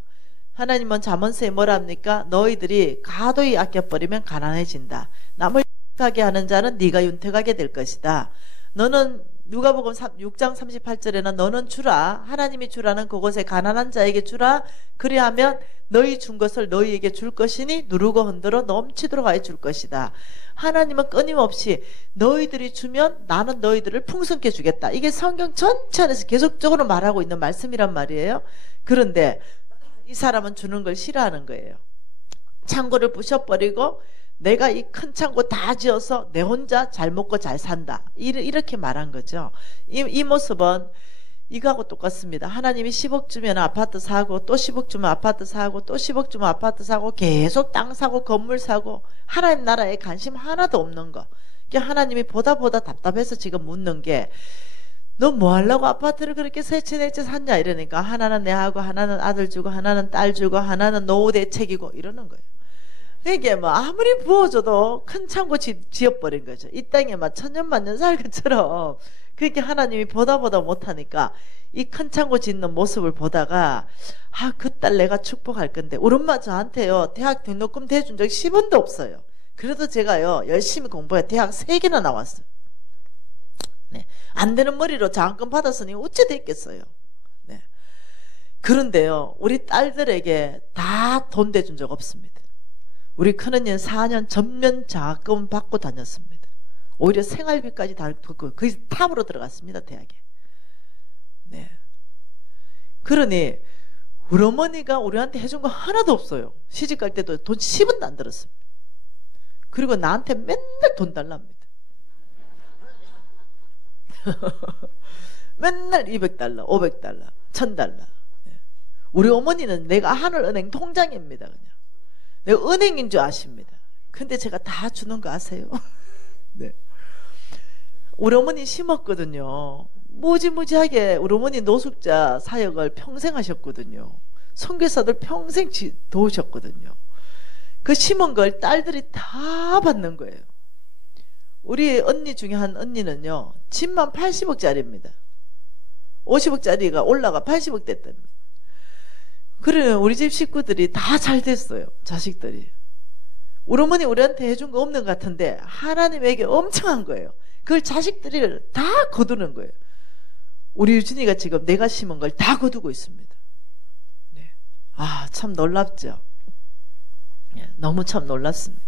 하나님은 잠언서에 뭐랍니까? 너희들이 가도히 아껴버리면 가난해진다. 남을 윤택하게 하는 자는 네가 윤택하게 될 것이다. 너는 누가복음 6장 38절에는 너는 주라, 하나님이 주라는 그곳에 가난한 자에게 주라. 그리하면 너희 준 것을 너희에게 줄 것이니 누르고 흔들어 넘치도록 하여 줄 것이다. 하나님은 끊임없이 너희들이 주면 나는 너희들을 풍성케 주겠다. 이게 성경 전체 안에서 계속적으로 말하고 있는 말씀이란 말이에요. 그런데 이 사람은 주는 걸 싫어하는 거예요. 창고를 부셔버리고 내가 이 큰 창고 다 지어서 내 혼자 잘 먹고 잘 산다, 이렇게 말한 거죠. 이 모습은 이거하고 똑같습니다. 하나님이 10억 주면 아파트 사고, 또 10억 주면 아파트 사고, 또 10억 주면 아파트 사고, 계속 땅 사고 건물 사고 하나님 나라에 관심 하나도 없는 거. 하나님이 보다 답답해서 지금 묻는 게, 너 뭐 하려고 아파트를 그렇게 세채네채 샀냐 이러니까, 하나는 내하고 하나는 아들 주고 하나는 딸 주고 하나는 노후 대책이고 이러는 거예요. 이게 뭐 아무리 부어줘도 큰 창고 지어버린 거죠. 이 땅에 막 천년만년 살 것처럼. 그렇게 하나님이 보다 못하니까 이 큰 창고 짓는 모습을 보다가, 그 딸 내가 축복할 건데, 우리 엄마 저한테요 대학 등록금 대준 적 10원도 없어요. 그래도 제가요 열심히 공부해 대학 3개나 나왔어요. 네. 안 되는 머리로 장학금 받았으니 어찌 됐겠어요. 네. 그런데요, 우리 딸들에게 다 돈 대준 적 없습니다. 우리 큰언니는 4년 전면 장학금 받고 다녔습니다. 오히려 생활비까지 다 듣고 거기서 탑으로 들어갔습니다, 대학에. 네. 그러니 우리 어머니가 우리한테 해준 거 하나도 없어요. 시집갈 때도 돈 10원도 안 들었습니다. 그리고 나한테 맨날 돈 달랍니다. 맨날 200달러, 500달러, 1000달러. 네. 우리 어머니는 내가 하늘은행 통장입니다. 그냥 내가 은행인 줄 아십니다. 근데 제가 다 주는 거 아세요? 네. 우리 어머니 심었거든요. 무지무지하게 우리 어머니 노숙자 사역을 평생 하셨거든요. 선교사들 평생 도우셨거든요. 그 심은 걸 딸들이 다 받는 거예요. 우리 언니 중에 한 언니는요 집만 80억짜리입니다. 50억짜리가 올라가 80억 됐답니다. 그래 우리 집 식구들이 다 잘 됐어요. 자식들이. 우리 어머니 우리한테 해준 거 없는 것 같은데 하나님에게 엄청 한 거예요. 그걸 자식들이 다 거두는 거예요. 우리 유진이가 지금 내가 심은 걸 다 거두고 있습니다. 네. 아, 참 놀랍죠. 네, 너무 참 놀랍습니다.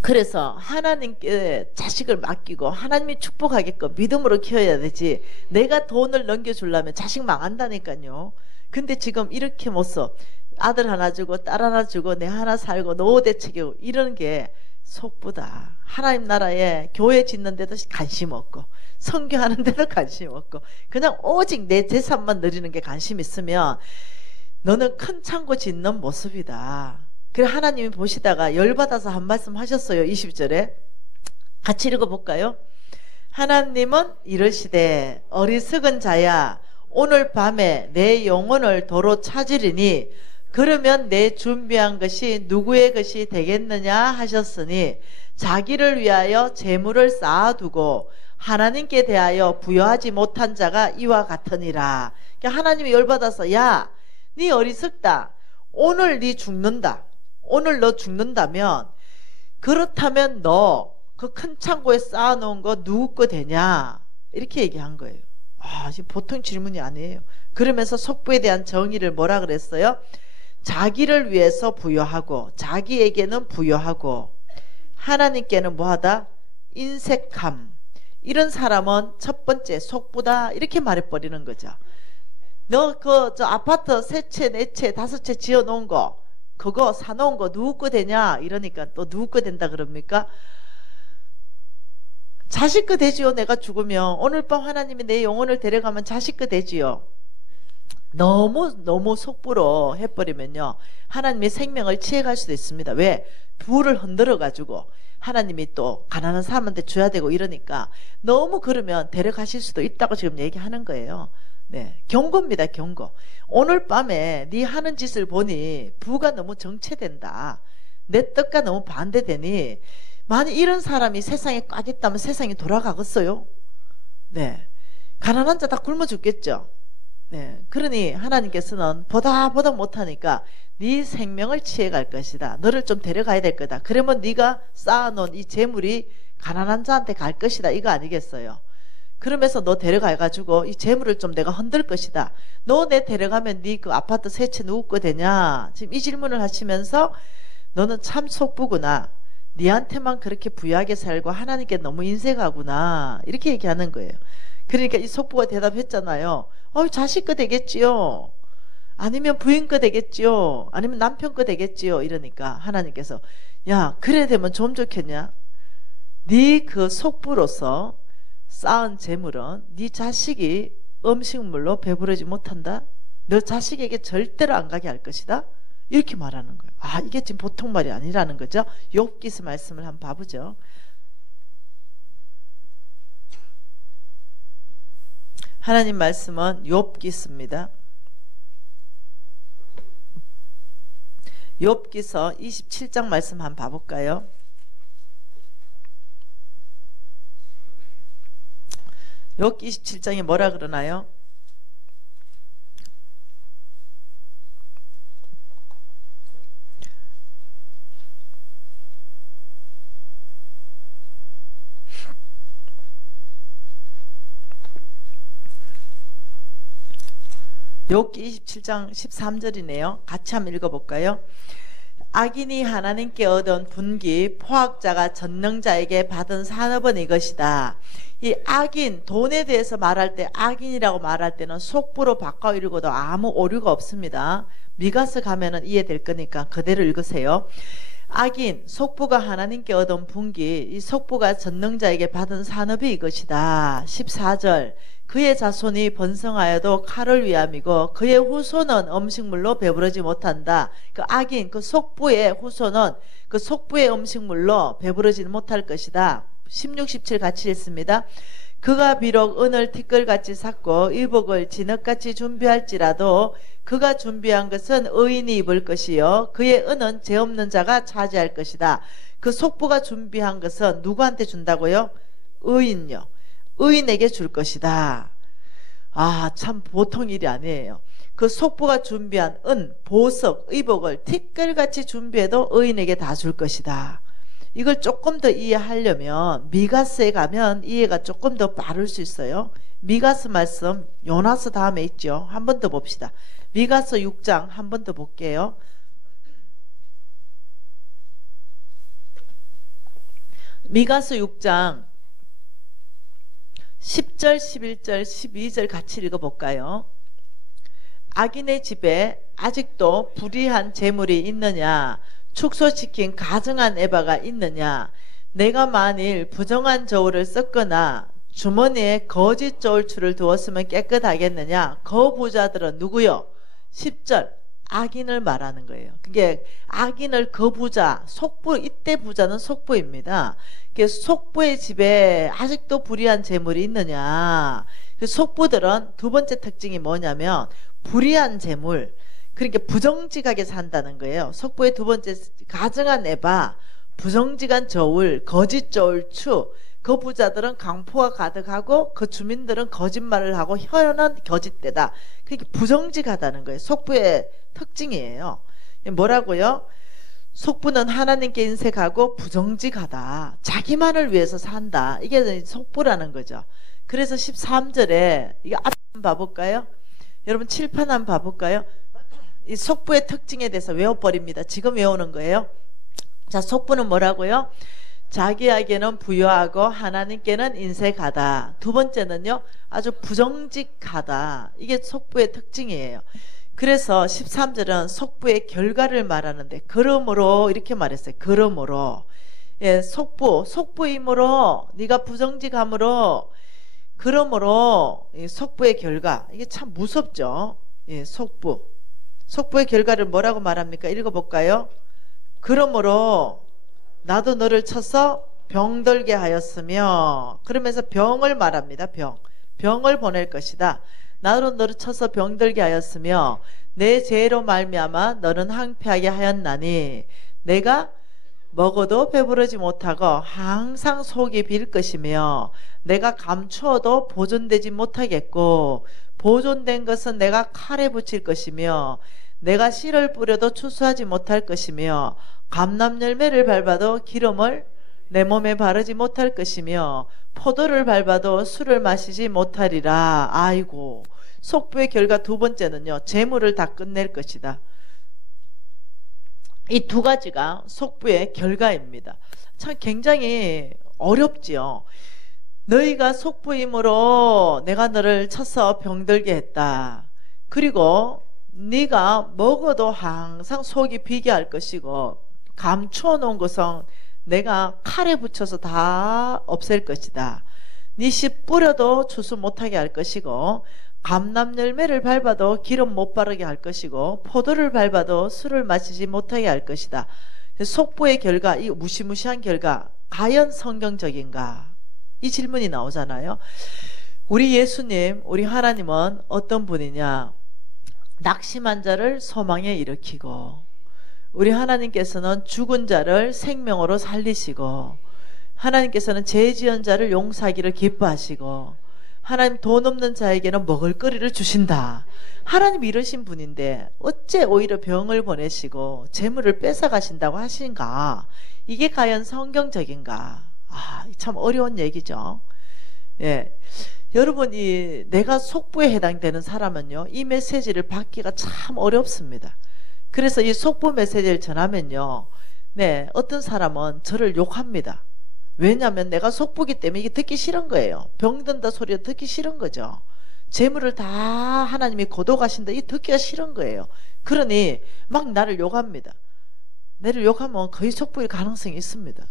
그래서 하나님께 자식을 맡기고 하나님이 축복하게끔 믿음으로 키워야 되지, 내가 돈을 넘겨주려면 자식 망한다니까요. 근데 지금 이렇게 못 써. 아들 하나 주고 딸 하나 주고 내 하나 살고 노후대 챙기고 이런 게 속보다. 하나님 나라에 교회 짓는 데도 관심 없고 선교하는 데도 관심 없고 그냥 오직 내 재산만 누리는 게 관심 있으면 너는 큰 창고 짓는 모습이다. 그래 하나님이 보시다가 열받아서 한 말씀 하셨어요. 20절에 같이 읽어볼까요? 하나님은 이르시되 어리석은 자야 오늘 밤에 내 영혼을 도로 찾으리니 그러면 내 준비한 것이 누구의 것이 되겠느냐 하셨으니 자기를 위하여 재물을 쌓아두고 하나님께 대하여 부여하지 못한 자가 이와 같으니라. 그러니까 하나님이 열받아서 야, 네 어리석다. 오늘 네 죽는다. 오늘 너 죽는다면 그렇다면 너 그 큰 창고에 쌓아놓은 거 누구 거 되냐? 이렇게 얘기한 거예요. 아, 지금 보통 질문이 아니에요. 그러면서 속부에 대한 정의를 뭐라 그랬어요? 자기를 위해서 부여하고 자기에게는 부여하고 하나님께는 뭐하다? 인색함. 이런 사람은 첫 번째 속부다 이렇게 말해버리는 거죠. 너 저 아파트 세 채, 네 채, 다섯 채 지어놓은 거 그거 사놓은 거 누구 거 되냐? 이러니까 또 누구 거 된다 그럽니까? 자식 거 되지요. 내가 죽으면 오늘 밤 하나님이 내 영혼을 데려가면 자식 거 되지요. 너무 속부로 해버리면요 하나님의 생명을 취해갈 수도 있습니다. 왜? 부를 흔들어 가지고 하나님이 또 가난한 사람한테 줘야 되고 이러니까 너무 그러면 데려가실 수도 있다고 지금 얘기하는 거예요. 네, 경고입니다. 경고. 오늘 밤에 네 하는 짓을 보니 부가 너무 정체된다. 내 뜻과 너무 반대되니 만약 이런 사람이 세상에 꽉 있다면 세상이 돌아가겠어요? 네, 가난한 자 다 굶어 죽겠죠. 네, 그러니 하나님께서는 보다 못하니까 네 생명을 취해갈 것이다. 너를 좀 데려가야 될 거다. 그러면 네가 쌓아놓은 이 재물이 가난한 자한테 갈 것이다. 이거 아니겠어요? 그러면서 너 데려가가지고 이 재물을 좀 내가 흔들 것이다. 너 내 데려가면 네 그 아파트 세 채 누구 거 되냐? 지금 이 질문을 하시면서 너는 참 속부구나. 네한테만 그렇게 부유하게 살고 하나님께 너무 인색하구나. 이렇게 얘기하는 거예요. 그러니까 이 속부가 대답했잖아요. 자식 거 되겠지요. 아니면 부인 거 되겠지요. 아니면 남편 거 되겠지요. 이러니까 하나님께서 야, 그래 되면 좀 좋겠냐? 네 그 속부로서 쌓은 재물은 네 자식이 음식물로 배부르지 못한다. 너 자식에게 절대로 안 가게 할 것이다. 이렇게 말하는 거예요. 아, 이게 지금 보통 말이 아니라는 거죠. 욥기서 말씀을 한번 봐보죠. 하나님 말씀은 욥기서입니다. 욥기서 27장 말씀 한번 봐볼까요? 욥기 27장에 뭐라 그러나요? 욥기 27장 13절이네요. 같이 한번 읽어볼까요? 악인이 하나님께 얻은 분기 포악자가 전능자에게 받은 산업은 이것이다. 이 악인, 돈에 대해서 말할 때 악인이라고 말할 때는 속부로 바꿔 읽어도 아무 오류가 없습니다. 미가서 가면은 이해될 거니까 그대로 읽으세요. 악인, 속부가 하나님께 얻은 분기, 이 속부가 전능자에게 받은 산업이 이것이다. 14절, 그의 자손이 번성하여도 칼을 위함이고 그의 후손은 음식물로 배부르지 못한다. 그 악인, 그 속부의 후손은 그 속부의 음식물로 배부르지 못할 것이다. 16, 17 같이 읽습니다. 그가 비록 은을 티끌같이 샀고 의복을 진흙같이 준비할지라도 그가 준비한 것은 의인이 입을 것이요 그의 은은 죄 없는 자가 차지할 것이다. 그 속부가 준비한 것은 누구한테 준다고요? 의인요. 의인에게 줄 것이다. 아, 참 보통 일이 아니에요. 그 속부가 준비한 은, 보석, 의복을 티끌같이 준비해도 의인에게 다 줄 것이다. 이걸 조금 더 이해하려면 미가스에 가면 이해가 조금 더 빠를 수 있어요. 미가스 말씀 요나스 다음에 있죠. 한 번 더 봅시다. 미가스 6장 한 번 더 볼게요. 미가스 6장 10절, 11절, 12절 같이 읽어볼까요? 악인의 집에 아직도 불의한 재물이 있느냐? 축소시킨 가증한 에바가 있느냐? 내가 만일 부정한 저울을 썼거나 주머니에 거짓 저울추를 두었으면 깨끗하겠느냐? 그 부자들은 누구요? 10절 악인을 말하는 거예요. 그게 악인을 그 부자, 속부, 이때 부자는 속부입니다. 속부의 집에 아직도 불의한 재물이 있느냐? 속부들은 두 번째 특징이 뭐냐면 불의한 재물, 그러니까 부정직하게 산다는 거예요. 속부의 두 번째 가증한 에바, 부정직한 저울, 거짓 저울추. 그 부자들은 강포가 가득하고 그 주민들은 거짓말을 하고 혀는 거짓되다. 그러니까 부정직하다는 거예요. 속부의 특징이에요. 뭐라고요? 속부는 하나님께 인색하고 부정직하다. 자기만을 위해서 산다. 이게 속부라는 거죠. 그래서 13절에 이거 앞 한번 봐볼까요? 여러분 칠판 한번 봐볼까요? 이 속부의 특징에 대해서 외워버립니다. 지금 외우는 거예요. 자, 속부는 뭐라고요? 자기에게는 부유하고 하나님께는 인색하다. 두 번째는요, 아주 부정직하다. 이게 속부의 특징이에요. 그래서 13절은 속부의 결과를 말하는데, 그러므로 이렇게 말했어요. 그러므로, 예, 속부이므로 네가 부정직함으로, 그러므로 속부의 결과, 이게 참 무섭죠. 예, 속부의 결과를 뭐라고 말합니까? 읽어볼까요? 그러므로 나도 너를 쳐서 병들게 하였으며, 그러면서 병을 말합니다. 병을 보낼 것이다. 나도 너를 쳐서 병들게 하였으며 내 죄로 말미암아 너는 항폐하게 하였나니 내가 먹어도 배부르지 못하고 항상 속이 빌 것이며 내가 감추어도 보존되지 못하겠고 보존된 것은 내가 칼에 붙일 것이며 내가 씨를 뿌려도 추수하지 못할 것이며 감람열매를 밟아도 기름을 내 몸에 바르지 못할 것이며 포도를 밟아도 술을 마시지 못하리라. 아이고, 속부의 결과 두 번째는요, 재물을 다 끝낼 것이다. 이 두 가지가 속부의 결과입니다. 참 굉장히 어렵지요. 너희가 속부이므로 내가 너를 쳐서 병들게 했다. 그리고 네가 먹어도 항상 속이 비게 할 것이고 감추어 놓은 것은 내가 칼에 붙여서 다 없앨 것이다. 네 씨 뿌려도 추수 못하게 할 것이고 감람열매를 밟아도 기름 못 바르게 할 것이고 포도를 밟아도 술을 마시지 못하게 할 것이다. 속부의 결과, 이 무시무시한 결과 과연 성경적인가? 이 질문이 나오잖아요. 우리 예수님, 우리 하나님은 어떤 분이냐? 낙심한 자를 소망에 일으키고 우리 하나님께서는 죽은 자를 생명으로 살리시고 하나님께서는 죄 지은 자를 용서하기를 기뻐하시고 하나님 돈 없는 자에게는 먹을거리를 주신다. 하나님 이러신 분인데 어째 오히려 병을 보내시고 재물을 뺏어가신다고 하신가? 이게 과연 성경적인가? 아, 참 어려운 얘기죠. 예. 여러분이 내가 속부에 해당되는 사람은요, 이 메시지를 받기가 참 어렵습니다. 그래서 이 속부 메시지를 전하면요, 네, 어떤 사람은 저를 욕합니다. 왜냐하면 내가 속부기 때문에 이게 듣기 싫은 거예요. 병든다 소리가 듣기 싫은 거죠. 재물을 다 하나님이 거둬가신다, 이 듣기가 싫은 거예요. 그러니 막 나를 욕합니다. 나를 욕하면 거의 속부일 가능성이 있습니다.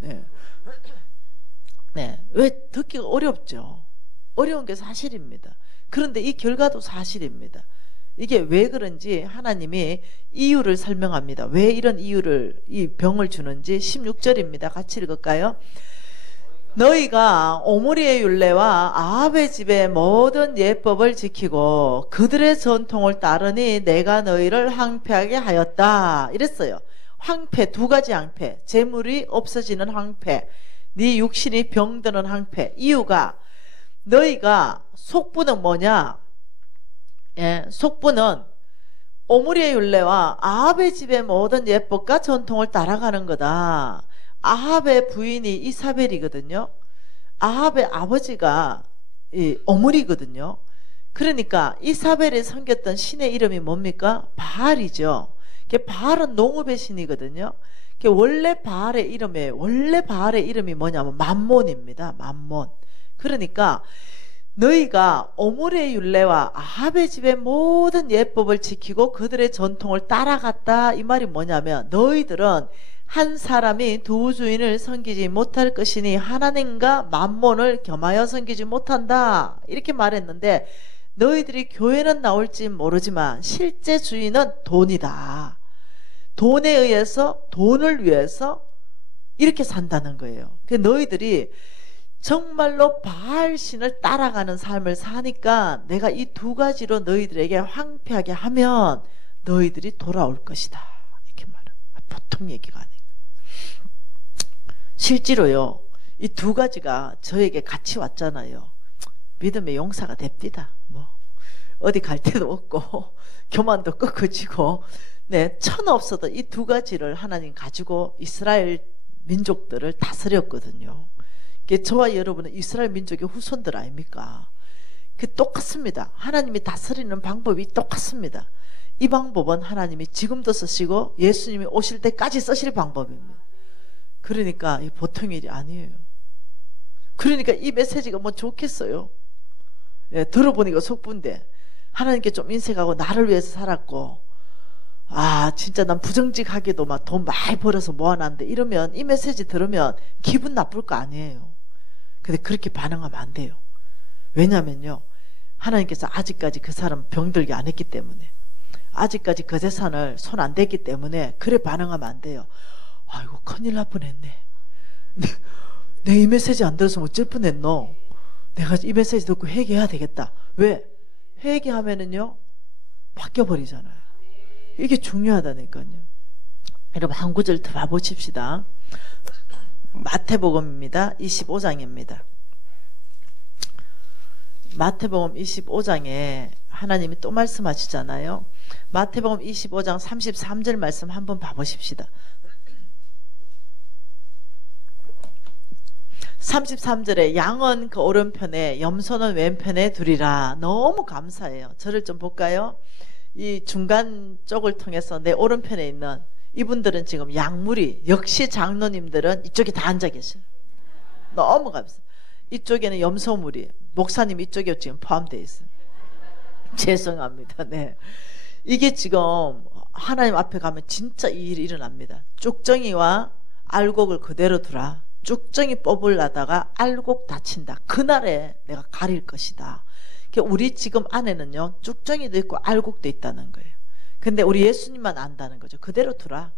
네. 네. 왜 듣기가 어렵죠? 어려운 게 사실입니다. 그런데 이 결과도 사실입니다. 이게 왜 그런지 하나님이 이유를 설명합니다. 왜 이런 이유를, 이 병을 주는지 16절입니다. 같이 읽을까요? 너희가 오므리의 율례와 아합의 집의 모든 예법을 지키고 그들의 전통을 따르니 내가 너희를 황폐하게 하였다. 이랬어요. 황폐, 두 가지 황폐. 재물이 없어지는 황폐, 네 육신이 병드는 황폐. 이유가 너희가 속부는 뭐냐? 예, 속부는 오므리의 율례와 아합의 집의 모든 예법과 전통을 따라가는 거다. 아합의 부인이 이사벨이거든요. 아합의 아버지가 이 오므리거든요. 그러니까 이사벨이 섬겼던 신의 이름이 뭡니까? 바알이죠. 바알은 농업의 신이거든요. 원래 바알의 이름이 뭐냐면 맘몬입니다. 맘몬. 그러니까 너희가 오므리의 율례와 아합의 집의 모든 예법을 지키고 그들의 전통을 따라갔다. 이 말이 뭐냐면 너희들은 한 사람이 두 주인을 섬기지 못할 것이니 하나님과 맘몬을 겸하여 섬기지 못한다. 이렇게 말했는데 너희들이 교회는 나올지 모르지만 실제 주인은 돈이다. 돈에 의해서 돈을 위해서 이렇게 산다는 거예요. 너희들이 정말로 바알신을 따라가는 삶을 사니까 내가 이 두 가지로 너희들에게 황폐하게 하면 너희들이 돌아올 것이다. 이렇게 말해요. 보통 얘기가 아니에요. 실제로요. 이 두 가지가 저에게 같이 왔잖아요. 믿음의 용사가 됩니다. 뭐 어디 갈 데도 없고 교만도 꺾어지고 네, 천 없어도 이 두 가지를 하나님 가지고 이스라엘 민족들을 다스렸거든요. 저와 여러분은 이스라엘 민족의 후손들 아닙니까? 똑같습니다. 하나님이 다스리는 방법이 똑같습니다. 이 방법은 하나님이 지금도 쓰시고 예수님이 오실 때까지 쓰실 방법입니다. 그러니까 보통 일이 아니에요. 그러니까 이 메시지가 뭐 좋겠어요? 예, 들어보니까 속부인데 하나님께 좀 인색하고 나를 위해서 살았고 진짜 난 부정직하게도 막 돈 많이 벌어서 모아놨는데 이러면 이 메시지 들으면 기분 나쁠 거 아니에요. 근데 그렇게 반응하면 안 돼요. 왜냐면요. 하나님께서 아직까지 그 사람 병들게 안 했기 때문에 아직까지 그 재산을 손 안 댔기 때문에 그래 반응하면 안 돼요. 아이고 큰일 날 뻔했네. 내 이 메시지 안 들었으면 어쩔 뻔했노. 내가 이 메시지 듣고 회개해야 되겠다. 왜? 회개하면은요 바뀌어버리잖아요. 이게 중요하다니까요. 여러분 한 구절 더 봐보십시다. 마태복음입니다. 25장입니다. 마태복음 25장에 하나님이 또 말씀하시잖아요. 마태복음 25장 33절 말씀 한번 봐보십시다. 33절에 양은 그 오른편에 염소는 왼편에 두리라. 너무 감사해요. 저를 좀 볼까요? 이 중간 쪽을 통해서 내 오른편에 있는 이분들은 지금 양무리, 역시 장로님들은 이쪽에 다 앉아 계셔요. 너무 감사해요. 이쪽에는 염소무리, 목사님 이쪽에 지금 포함되어 있어요. 죄송합니다. 네. 이게 지금 하나님 앞에 가면 진짜 이 일이 일어납니다. 쭉정이와 알곡을 그대로 두라. 쭉정이 뽑으려다가 알곡 다친다. 그날에 내가 가릴 것이다. 우리 지금 안에는요 쭉정이도 있고 알곡도 있다는 거예요. 근데 우리 예수님만 안다는 거죠. 그대로 두라.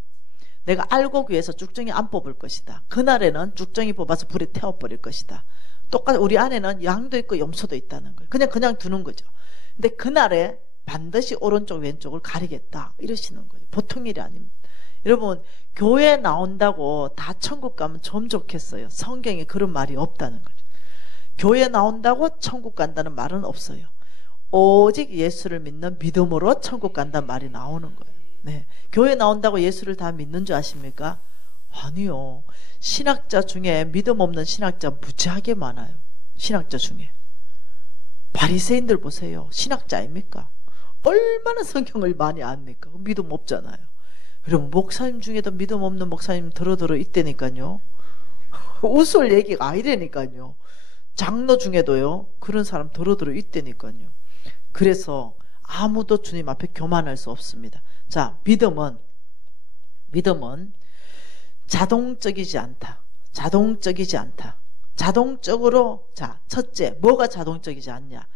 내가 알곡 위에서 쭉정이 안 뽑을 것이다. 그날에는 쭉정이 뽑아서 불에 태워버릴 것이다. 똑같이 우리 안에는 양도 있고 염소도 있다는 거예요. 그냥 두는 거죠. 근데 그날에 반드시 오른쪽 왼쪽을 가리겠다 이러시는 거예요. 보통 일이 아닙니다. 여러분 교회 나온다고 다 천국 가면 좀 좋겠어요. 성경에 그런 말이 없다는 거죠. 교회 나온다고 천국 간다는 말은 없어요. 오직 예수를 믿는 믿음으로 천국 간다는 말이 나오는 거예요. 네. 교회 나온다고 예수를 다 믿는 줄 아십니까? 아니요. 신학자 중에 믿음 없는 신학자 무지하게 많아요. 신학자 중에. 바리새인들 보세요. 신학자 아닙니까? 얼마나 성경을 많이 압니까? 믿음 없잖아요. 그럼 목사님 중에도 믿음 없는 목사님 들어 있다니까요. 웃을 얘기가 아니라니까요. 장로 중에도요 그런 사람 들어 있다니까요. 그래서 아무도 주님 앞에 교만할 수 없습니다. 자, 믿음은 자동적이지 않다. 자동적으로 자, 첫째 뭐가 자동적이지 않냐?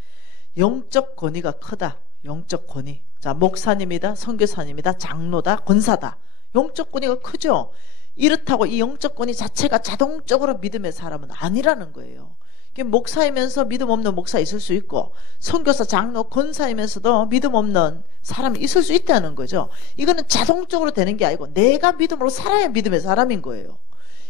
영적 권위가 크다. 영적 권위. 자, 목사님이다, 선교사님이다, 장로다, 권사다. 영적 권위가 크죠. 이렇다고 이 영적 권위 자체가 자동적으로 믿음의 사람은 아니라는 거예요. 목사이면서 믿음 없는 목사 있을 수 있고 선교사, 장로, 권사이면서도 믿음 없는 사람이 있을 수 있다는 거죠. 이거는 자동적으로 되는 게 아니고 내가 믿음으로 살아야 믿음의 사람인 거예요.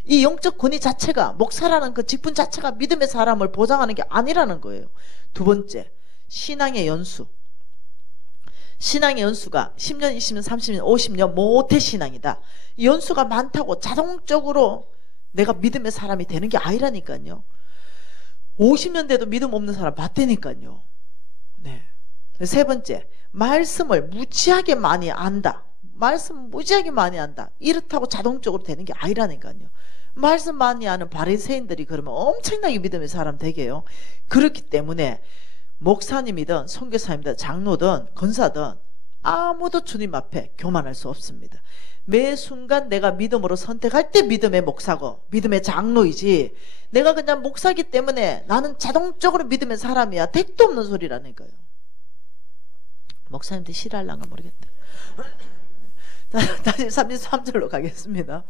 이 영적 권위 자체가, 목사라는 그 직분 자체가 믿음의 사람을 보장하는 게 아니라는 거예요. 두 번째, 신앙의 연수. 신앙의 연수가 10년, 20년, 30년, 50년 모태신앙이다. 이 연수가 많다고 자동적으로 내가 믿음의 사람이 되는 게 아니라니까요. 50년 돼도 믿음 없는 사람 봤다니까요. 네. 세 번째, 말씀을 무지하게 많이 안다. 말씀 무지하게 많이 안다. 이렇다고 자동적으로 되는 게 아니라니까요. 말씀 많이 아는 바리새인들이 그러면 엄청나게 믿음의 사람 되게요. 그렇기 때문에 목사님이든 선교사님이든 장로든 권사든 아무도 주님 앞에 교만할 수 없습니다. 매 순간 내가 믿음으로 선택할 때 믿음의 목사고 믿음의 장로이지, 내가 그냥 목사기 때문에 나는 자동적으로 믿음의 사람이야, 택도 없는 소리라니까요. 목사님들 싫어할란가 모르겠다. 다시 33절로 가겠습니다.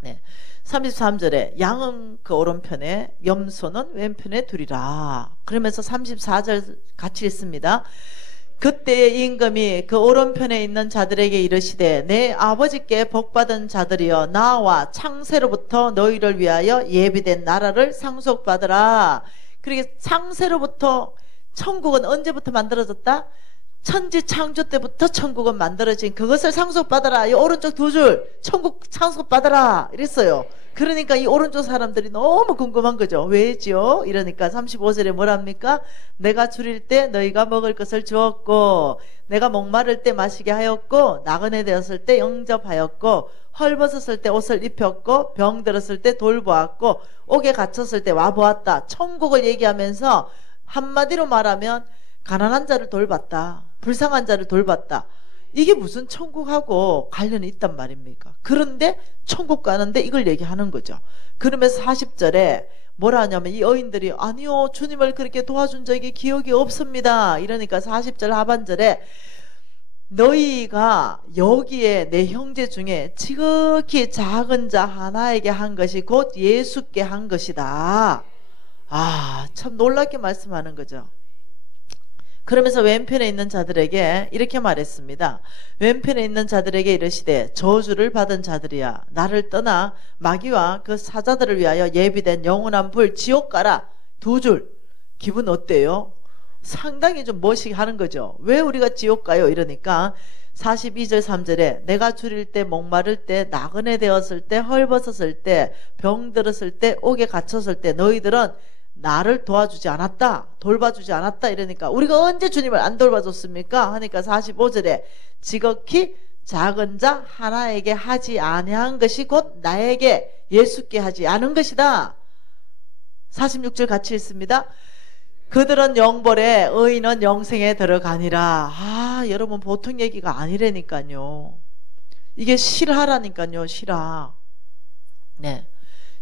네. 33절에 양은 그 오른편에 염소는 왼편에 두리라. 그러면서 34절 같이 읽습니다. 그때의 임금이 그 오른편에 있는 자들에게 이르시되 내 아버지께 복받은 자들이여 나와 창세로부터 너희를 위하여 예비된 나라를 상속받으라. 그러게 창세로부터, 천국은 언제부터 만들어졌다? 천지 창조 때부터 천국은 만들어진 그것을 상속받아라. 이 오른쪽 두 줄 천국 상속받아라 이랬어요. 그러니까 이 오른쪽 사람들이 너무 궁금한 거죠. 왜지요? 이러니까 35절에 뭐랍니까? 내가 줄일 때 너희가 먹을 것을 주었고, 내가 목마를 때 마시게 하였고, 나그네 되었을 때 영접하였고, 헐벗었을 때 옷을 입혔고, 병들었을 때 돌보았고, 옥에 갇혔을 때 와보았다. 천국을 얘기하면서 한마디로 말하면 가난한 자를 돌봤다, 불쌍한 자를 돌봤다. 이게 무슨 천국하고 관련이 있단 말입니까? 그런데 천국 가는데 이걸 얘기하는 거죠. 그러면서 40절에 뭐라 하냐면 이 여인들이 아니요 주님을 그렇게 도와준 적이 기억이 없습니다. 이러니까 40절 하반절에 너희가 여기에 내 형제 중에 지극히 작은 자 하나에게 한 것이 곧 예수께 한 것이다. 아, 참 놀랍게 말씀하는 거죠. 그러면서 왼편에 있는 자들에게 이렇게 말했습니다. 왼편에 있는 자들에게 이르시되 저주를 받은 자들이야 나를 떠나 마귀와 그 사자들을 위하여 예비된 영원한 불 지옥 가라. 두 줄. 기분 어때요? 상당히 좀 머시하는 거죠. 왜 우리가 지옥 가요? 이러니까 42절 3절에 내가 줄일 때 목마를 때 나그네 되었을 때 헐벗었을 때 병들었을 때 옥에 갇혔을 때 너희들은 나를 도와주지 않았다, 돌봐주지 않았다. 이러니까 우리가 언제 주님을 안 돌봐줬습니까? 하니까 45절에 지극히 작은 자 하나에게 하지 아니한 것이 곧 나에게 예수께 하지 않은 것이다. 46절 같이 읽습니다. 그들은 영벌에 의인은 영생에 들어가니라. 아, 여러분 보통 얘기가 아니라니까요. 이게 실화라니까요. 실화. 네.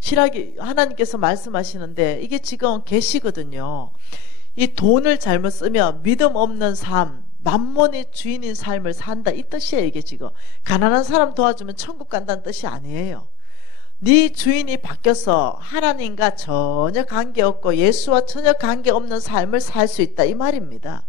실하게 하나님께서 말씀하시는데 이게 지금 계시거든요. 이 돈을 잘못 쓰면 믿음 없는 삶, 만몬의 주인인 삶을 산다, 이 뜻이에요. 이게 지금 가난한 사람 도와주면 천국 간다는 뜻이 아니에요. 네 주인이 바뀌어서 하나님과 전혀 관계없고 예수와 전혀 관계없는 삶을 살 수 있다, 이 말입니다.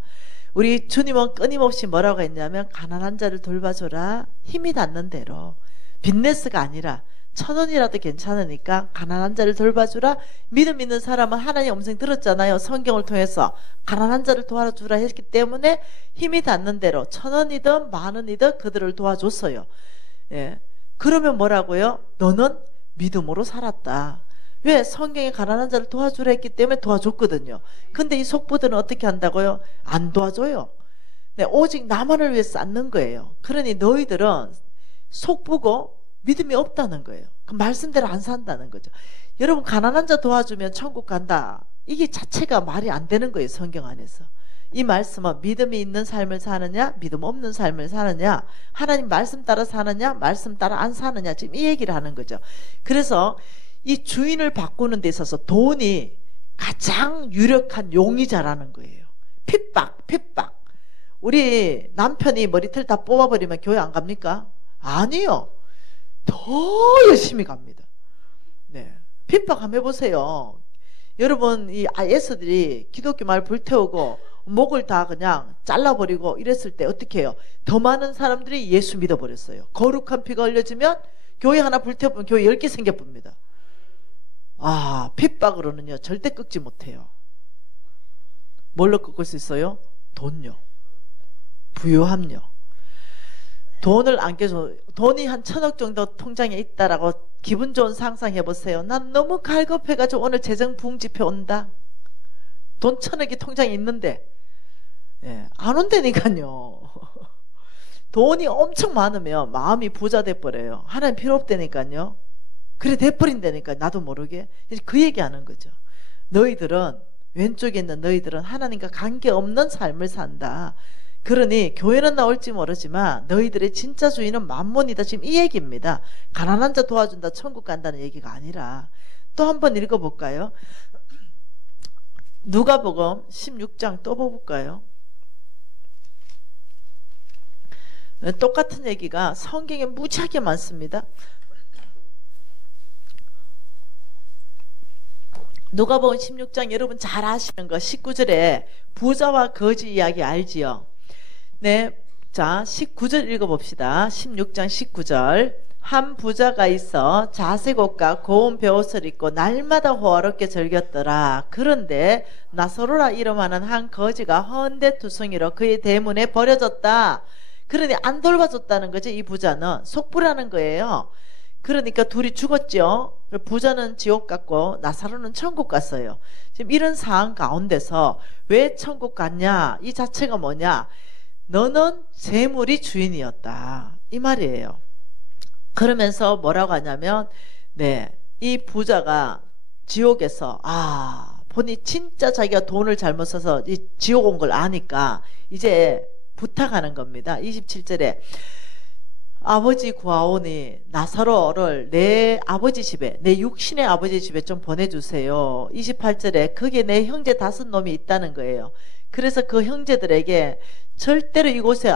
우리 주님은 끊임없이 뭐라고 했냐면 가난한 자를 돌봐줘라. 힘이 닿는 대로. 빚내스가 아니라 1,000원이라도 괜찮으니까 가난한 자를 돌봐주라. 믿음 있는 사람은 하나님 음성 들었잖아요. 성경을 통해서 가난한 자를 도와주라 했기 때문에 힘이 닿는 대로 1,000원이든 10,000원이든 그들을 도와줬어요. 예. 그러면 뭐라고요? 너는 믿음으로 살았다. 왜? 성경에 가난한 자를 도와주라 했기 때문에 도와줬거든요. 근데 이 속부들은 어떻게 한다고요? 안 도와줘요. 네, 오직 나만을 위해 쌓는 거예요. 그러니 너희들은 속보고 믿음이 없다는 거예요. 그 말씀대로 안 산다는 거죠. 여러분 가난한 자 도와주면 천국 간다. 이게 자체가 말이 안 되는 거예요. 성경 안에서. 이 말씀은 믿음이 있는 삶을 사느냐 믿음 없는 삶을 사느냐, 하나님 말씀 따라 사느냐 말씀 따라 안 사느냐, 지금 이 얘기를 하는 거죠. 그래서 이 주인을 바꾸는 데 있어서 돈이 가장 유력한 용의자라는 거예요. 핍박. 우리 남편이 머리털 다 뽑아버리면 교회 안 갑니까? 아니요. 더 열심히 갑니다. 네. 핍박 한번 해보세요. 여러분 이 IS들이 기독교 말 불태우고 목을 다 그냥 잘라버리고 이랬을 때 어떻게 해요? 더 많은 사람들이 예수 믿어버렸어요. 거룩한 피가 흘려지면 교회 하나 불태우면 교회 10개 생겨봅니다. 아, 핍박으로는요 절대 꺾지 못해요. 뭘로 꺾을 수 있어요? 돈요. 부유함요. 돈을 안 껴줘. 돈이 한 1,000억 정도 통장에 있다라고 기분 좋은 상상해 보세요. 난 너무 갈급해가지고 오늘 재정 부흥집회 온다. 돈 1,000억이 통장에 있는데 예, 안 온다니까요. 돈이 엄청 많으면 마음이 부자 돼버려요. 하나님 필요 없다니까요. 그래 돼버린다니까 나도 모르게. 그 얘기하는 거죠. 너희들은 왼쪽에 있는 너희들은 하나님과 관계없는 삶을 산다. 그러니 교회는 나올지 모르지만 너희들의 진짜 주인은 만몬이다. 지금 이 얘기입니다. 가난한 자 도와준다 천국 간다는 얘기가 아니라. 또 한번 읽어볼까요? 누가복음 16장 또 볼까요? 똑같은 얘기가 성경에 무지하게 많습니다. 누가복음 16장 여러분 잘 아시는 거 19절에 부자와 거지 이야기 알지요? 네, 자 19절 읽어봅시다. 16장 19절. 한 부자가 있어 자색 옷과 고운 베옷을 입고 날마다 호화롭게 즐겼더라. 그런데 나사로라 이름하는 한 거지가 헌데투성이로 그의 대문에 버려졌다. 그러니 안 돌봐줬다는 거죠. 이 부자는 속부라는 거예요. 그러니까 둘이 죽었죠. 부자는 지옥 갔고 나사로는 천국 갔어요. 지금 이런 상황 가운데서 왜 천국 갔냐? 이 자체가 뭐냐? 너는 재물이 주인이었다. 이 말이에요. 그러면서 뭐라고 하냐면 네, 이 부자가 지옥에서 보니 진짜 자기가 돈을 잘못 써서 이 지옥 온 걸 아니까 이제 부탁하는 겁니다. 27절에 아버지 구하오니 나사로를 내 아버지 집에 내 육신의 아버지 집에 좀 보내주세요. 28절에 거기에 내 형제 5놈이 있다는 거예요. 그래서 그 형제들에게 절대로 이곳에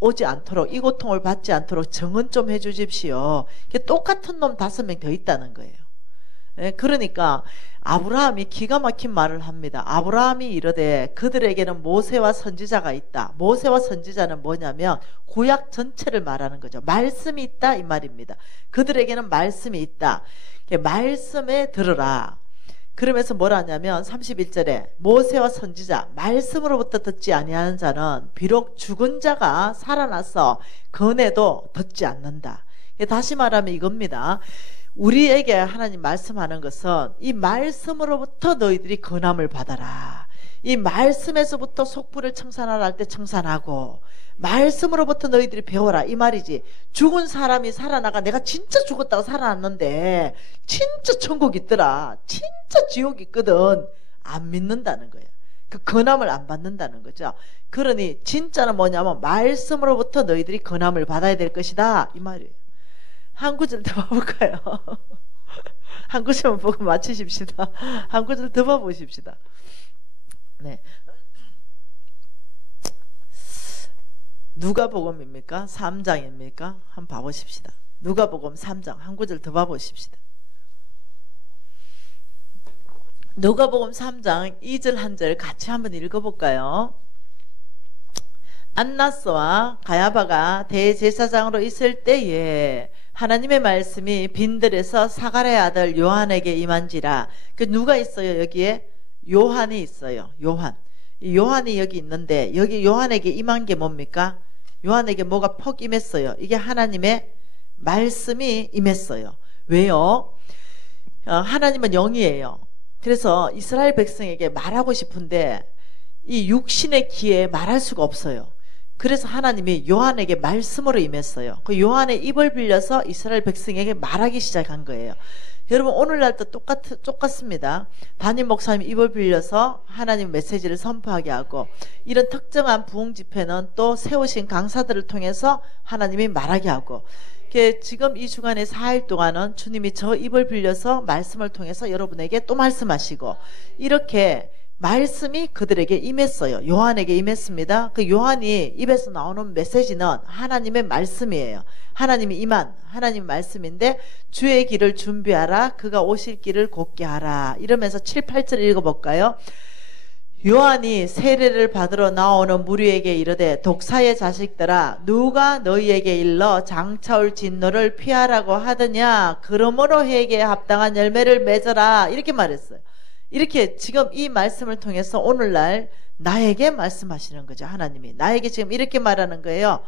오지 않도록 이 고통을 받지 않도록 정은 좀 해주십시오. 똑같은 놈 5명 더 있다는 거예요. 그러니까 아브라함이 기가 막힌 말을 합니다. 아브라함이 이르되 그들에게는 모세와 선지자가 있다. 모세와 선지자는 뭐냐면 구약 전체를 말하는 거죠. 말씀이 있다 이 말입니다. 그들에게는 말씀이 있다. 말씀에 들으라. 그러면서 뭐라 하냐면 31절에 모세와 선지자 말씀으로부터 듣지 아니하는 자는 비록 죽은 자가 살아나서 건해도 듣지 않는다. 다시 말하면 이겁니다. 우리에게 하나님 말씀하는 것은 이 말씀으로부터 너희들이 건함을 받아라. 이 말씀에서부터 속부를 청산하라 할 때 청산하고 말씀으로부터 너희들이 배워라 이 말이지. 죽은 사람이 살아나가 내가 진짜 죽었다가 살아났는데 진짜 천국 있더라 진짜 지옥 있거든 안 믿는다는 거예요. 그 건함을 안 받는다는 거죠. 그러니 진짜는 뭐냐면 말씀으로부터 너희들이 건함을 받아야 될 것이다 이 말이에요. 한 구절 더 봐볼까요? 한 구절만 보고 마치십시다. 한 구절 더 봐보십시다. 네. 누가복음입니까? 3장입니까? 한번 봐보십시다. 누가복음 3장 한 구절 더 봐보십시다. 누가복음 3장 2절 한 절 같이 한번 읽어볼까요? 안나스와 가야바가 대제사장으로 있을 때에 하나님의 말씀이 빈들에서 사가랴의 아들 요한에게 임한지라. 그 누가 있어요? 여기에 요한이 있어요. 요한이 여기 있는데 여기 요한에게 임한 게 뭡니까? 요한에게 뭐가 퍽 임했어요. 이게 하나님의 말씀이 임했어요. 왜요? 하나님은 영이에요. 그래서 이스라엘 백성에게 말하고 싶은데 이 육신의 기에 말할 수가 없어요. 그래서 하나님이 요한에게 말씀으로 임했어요. 그 요한의 입을 빌려서 이스라엘 백성에게 말하기 시작한 거예요. 여러분 오늘날도 똑같습니다. 담임 목사님 입을 빌려서 하나님 메시지를 선포하게 하고 이런 특정한 부흥 집회는 또 세우신 강사들을 통해서 하나님이 말하게 하고 지금 이 주간의 4일 동안은 주님이 저 입을 빌려서 말씀을 통해서 여러분에게 또 말씀하시고 이렇게 말씀이 그들에게 임했어요. 요한에게 임했습니다. 그 요한이 입에서 나오는 메시지는 하나님의 말씀이에요. 하나님이 임한 하나님 말씀인데 주의 길을 준비하라 그가 오실 길을 곧게 하라 이러면서 7, 8절 읽어볼까요? 요한이 세례를 받으러 나오는 무리에게 이르되 독사의 자식들아 누가 너희에게 일러 장차올 진노를 피하라고 하더냐 그러므로 회개에 합당한 열매를 맺어라 이렇게 말했어요. 이렇게 지금 이 말씀을 통해서 오늘날 나에게 말씀하시는 거죠. 하나님이 나에게 지금 이렇게 말하는 거예요.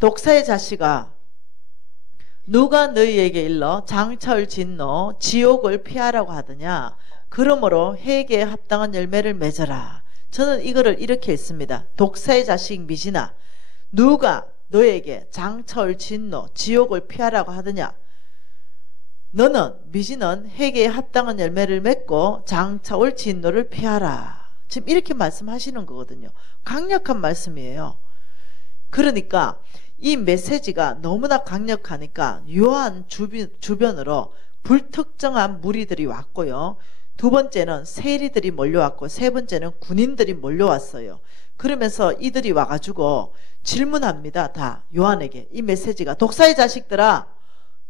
독사의 자식아 누가 너희에게 일러 장차올 진노 지옥을 피하라고 하더냐 그러므로 회개에 합당한 열매를 맺어라. 저는 이거를 이렇게 했습니다. 독사의 자식 미진아 누가 너에게 장차올 진노 지옥을 피하라고 하더냐 너는 미진은 회개에 합당한 열매를 맺고 장차올 진노를 피하라. 지금 이렇게 말씀하시는 거거든요. 강력한 말씀이에요. 그러니까 이 메시지가 너무나 강력하니까 요한 주변으로 불특정한 무리들이 왔고요. 두 번째는 세리들이 몰려왔고 세 번째는 군인들이 몰려왔어요. 그러면서 이들이 와가지고 질문합니다. 다 요한에게 이 메시지가 독사의 자식들아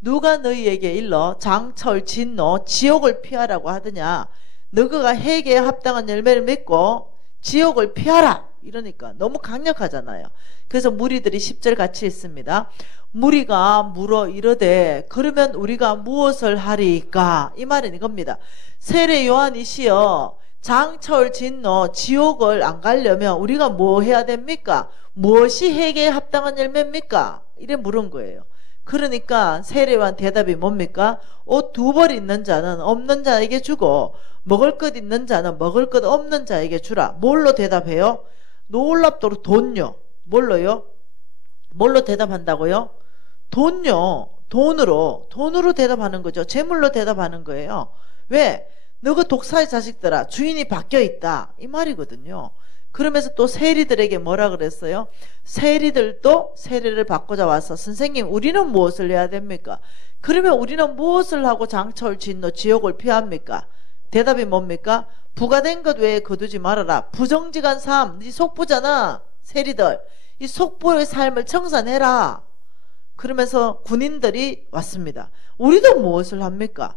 누가 너희에게 일러 장차올 진노 지옥을 피하라고 하더냐 너희가 회개에 합당한 열매를 맺고 지옥을 피하라 이러니까 너무 강력하잖아요. 그래서 무리들이 10절 같이 읽습니다. 무리가 물어 이르되 그러면 우리가 무엇을 하리이까 이 말은 이겁니다. 세례 요한이시여 장차올 진노 지옥을 안 가려면 우리가 뭐 해야 됩니까? 무엇이 회개에 합당한 열매입니까? 이래 물은 거예요. 그러니까 세례 요한 대답이 뭡니까? 옷 2벌 있는 자는 없는 자에게 주고 먹을 것 있는 자는 먹을 것 없는 자에게 주라. 뭘로 대답해요? 놀랍도록 돈요. 뭘로요? 뭘로 대답한다고요? 돈요. 돈으로 대답하는 거죠. 재물로 대답하는 거예요. 왜? 너가 독사의 자식들아 주인이 바뀌어 있다 이 말이거든요. 그러면서 또 세리들에게 뭐라 그랬어요? 세리들도 세례를 받고자 와서 선생님 우리는 무엇을 해야 됩니까? 그러면 우리는 무엇을 하고 장차올 진노 지옥을 피합니까? 대답이 뭡니까? 부가된 것 외에 거두지 말아라. 부정직한 삶, 네 속부잖아. 세리들 이 속부의 삶을 청산해라. 그러면서 군인들이 왔습니다. 우리도 무엇을 합니까?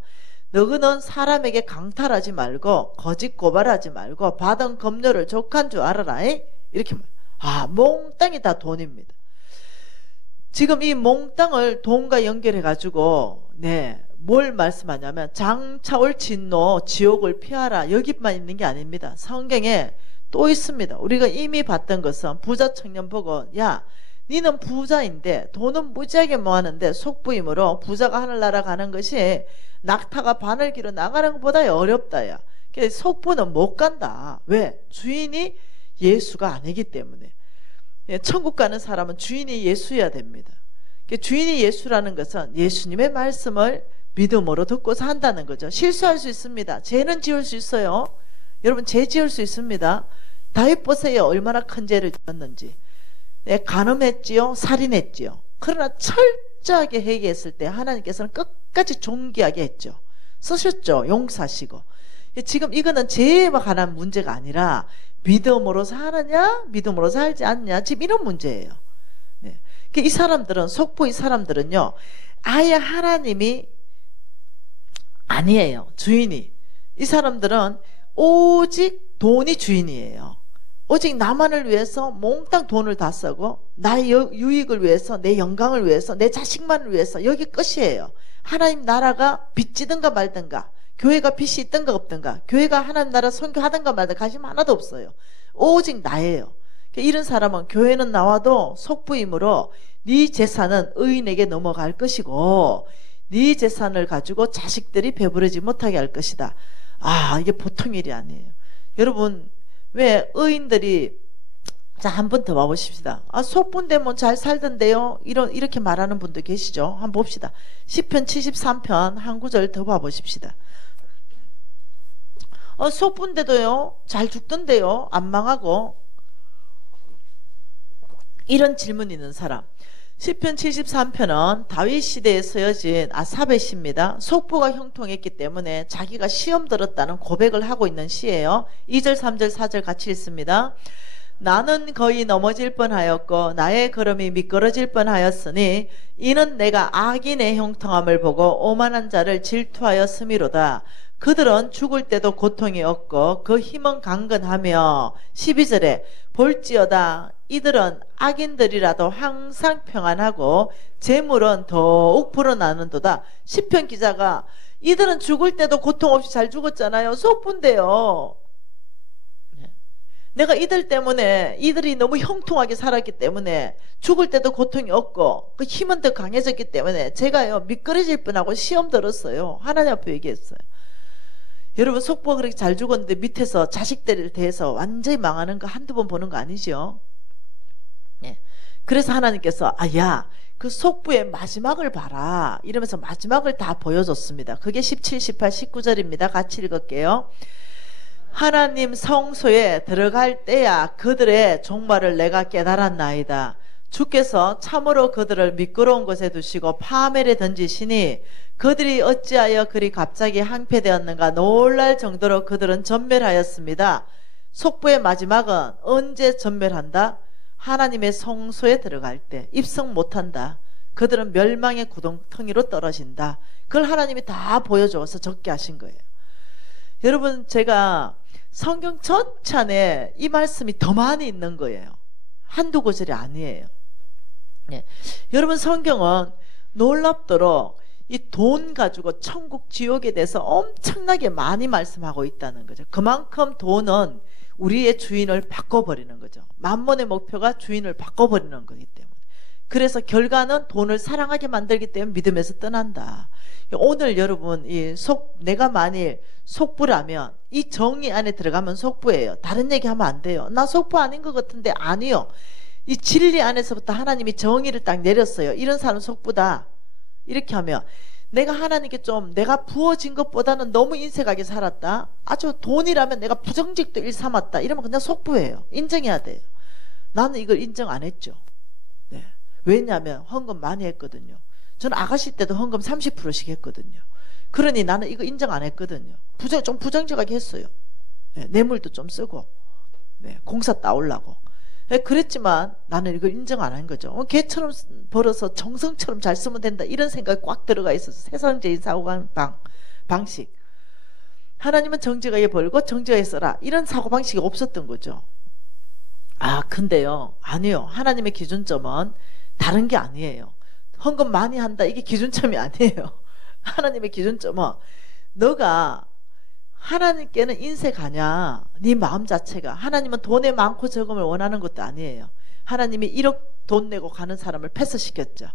너희는 사람에게 강탈하지 말고 거짓 고발하지 말고 받은 검료를 족한 줄 알아라. 이렇게 몽땅이 다 돈입니다. 지금 이 몽땅을 돈과 연결해 가지고 뭘 말씀하냐면 장차올 진노 지옥을 피하라 여기만 있는 게 아닙니다. 성경에 또 있습니다. 우리가 이미 봤던 것은 부자 청년 보고 야 니는 부자인데 돈은 무지하게 모았는데 속부임으로 부자가 하늘나라 가는 것이 낙타가 바늘기로 나가는 것보다 어렵다. 야. 속부는 못 간다. 왜? 주인이 예수가 아니기 때문에. 천국 가는 사람은 주인이 예수여야 됩니다. 주인이 예수라는 것은 예수님의 말씀을 믿음으로 듣고 산다는 거죠. 실수할 수 있습니다. 죄는 지을 수 있어요. 여러분 죄 지을 수 있습니다. 다윗 보세요. 얼마나 큰 죄를 지었는지. 간음했지요. 살인했지요. 그러나 철저하게 회개했을 때 하나님께서는 끝까지 존귀하게 했죠. 쓰셨죠. 용서하시고. 지금 이거는 죄에 관한 문제가 아니라 믿음으로 사느냐 믿음으로 살지 않냐 지금 이런 문제예요. 이 사람들은 속보 이 사람들은요 아예 하나님이 아니에요. 주인이. 이 사람들은 오직 돈이 주인이에요. 오직 나만을 위해서 몽땅 돈을 다 쓰고 나의 유익을 위해서 내 영광을 위해서 내 자식만을 위해서 여기 끝이에요. 하나님 나라가 빚지든가 말든가 교회가 빚이 있든가 없든가 교회가 하나님 나라 선교하든가 말든가 관심 하나도 없어요. 오직 나예요. 이런 사람은 교회는 나와도 속부임으로 네 재산은 의인에게 넘어갈 것이고 네 재산을 가지고 자식들이 배부르지 못하게 할 것이다. 이게 보통 일이 아니에요. 여러분 왜 의인들이 자, 한 번 더 와보십시다. 속분되면 잘 살던데요. 이렇게 말하는 분도 계시죠. 한번 봅시다. 시편 73편 한 구절 더 봐보십시다. 속분돼도요 잘 죽던데요. 안 망하고. 이런 질문 있는 사람. 시편 73편은 다윗 시대에 쓰여진 아삽의 시입니다. 속부가 형통했기 때문에 자기가 시험 들었다는 고백을 하고 있는 시예요. 2절 3절 4절 같이 읽습니다. 나는 거의 넘어질 뻔하였고 나의 걸음이 미끄러질 뻔하였으니 이는 내가 악인의 형통함을 보고 오만한 자를 질투하였음이로다. 그들은 죽을 때도 고통이 없고 그 힘은 강건하며 12절에 볼지어다 이들은 악인들이라도 항상 평안하고 재물은 더욱 불어나는도다. 시편 기자가 이들은 죽을 때도 고통 없이 잘 죽었잖아요. 속부인데요. 내가 이들 때문에 이들이 너무 형통하게 살았기 때문에 죽을 때도 고통이 없고 그 힘은 더 강해졌기 때문에 제가요 미끄러질 뻔하고 시험 들었어요. 하나님 앞에 얘기했어요. 여러분 속부가 그렇게 잘 죽었는데 밑에서 자식들에 대해서 완전히 망하는 거 한두 번 보는 거 아니죠. 네. 그래서 하나님께서 야 그 속부의 마지막을 봐라 이러면서 마지막을 다 보여줬습니다. 그게 17, 18, 19절입니다. 같이 읽을게요. 하나님 성소에 들어갈 때야 그들의 종말을 내가 깨달았나이다. 주께서 참으로 그들을 미끄러운 곳에 두시고 파멸에 던지시니 그들이 어찌하여 그리 갑자기 항폐되었는가 놀랄 정도로 그들은 전멸하였습니다. 속부의 마지막은 언제 전멸한다? 하나님의 성소에 들어갈 때 입성 못한다. 그들은 멸망의 구덩텅이로 떨어진다. 그걸 하나님이 다 보여줘서 적게 하신 거예요. 여러분 제가 성경 전체 안에 이 말씀이 더 많이 있는 거예요. 한두 구절이 아니에요. 네. 여러분 성경은 놀랍도록 이 돈 가지고 천국 지옥에 대해서 엄청나게 많이 말씀하고 있다는 거죠. 그만큼 돈은 우리의 주인을 바꿔버리는 거죠. 만몬의 목표가 주인을 바꿔버리는 거기 때문에. 그래서 결과는 돈을 사랑하게 만들기 때문에 믿음에서 떠난다. 오늘 여러분 내가 만일 속부라면 이 정의 안에 들어가면 속부예요. 다른 얘기하면 안 돼요. 나 속부 아닌 것 같은데 아니요. 이 진리 안에서부터 하나님이 정의를 딱 내렸어요. 이런 사람은 속부다. 이렇게 하면 내가 하나님께 좀 내가 부어진 것보다는 너무 인색하게 살았다. 아주 돈이라면 내가 부정직도 일삼았다. 이러면 그냥 속부예요. 인정해야 돼요. 나는 이걸 인정 안 했죠. 네. 왜냐하면 헌금 많이 했거든요. 저는 아가씨 때도 헌금 30%씩 했거든요. 그러니 나는 이거 인정 안 했거든요. 좀 부정직하게 했어요. 네, 뇌물도 좀 쓰고 공사 따오려고. 그랬지만 나는 이걸 인정 안 한 거죠. 개처럼 벌어서 정성처럼 잘 쓰면 된다 이런 생각이 꽉 들어가 있어서 세상적인 사고방 방식. 하나님은 정직하게 벌고 정직하게 써라 이런 사고방식이 없었던 거죠. 근데요 아니요. 하나님의 기준점은 다른 게 아니에요. 헌금 많이 한다 이게 기준점이 아니에요. 하나님의 기준점은 너가 하나님께는 인색하냐 네 마음 자체가. 하나님은 돈에 많고 적음을 원하는 것도 아니에요. 하나님이 1억 돈 내고 가는 사람을 패스시켰죠.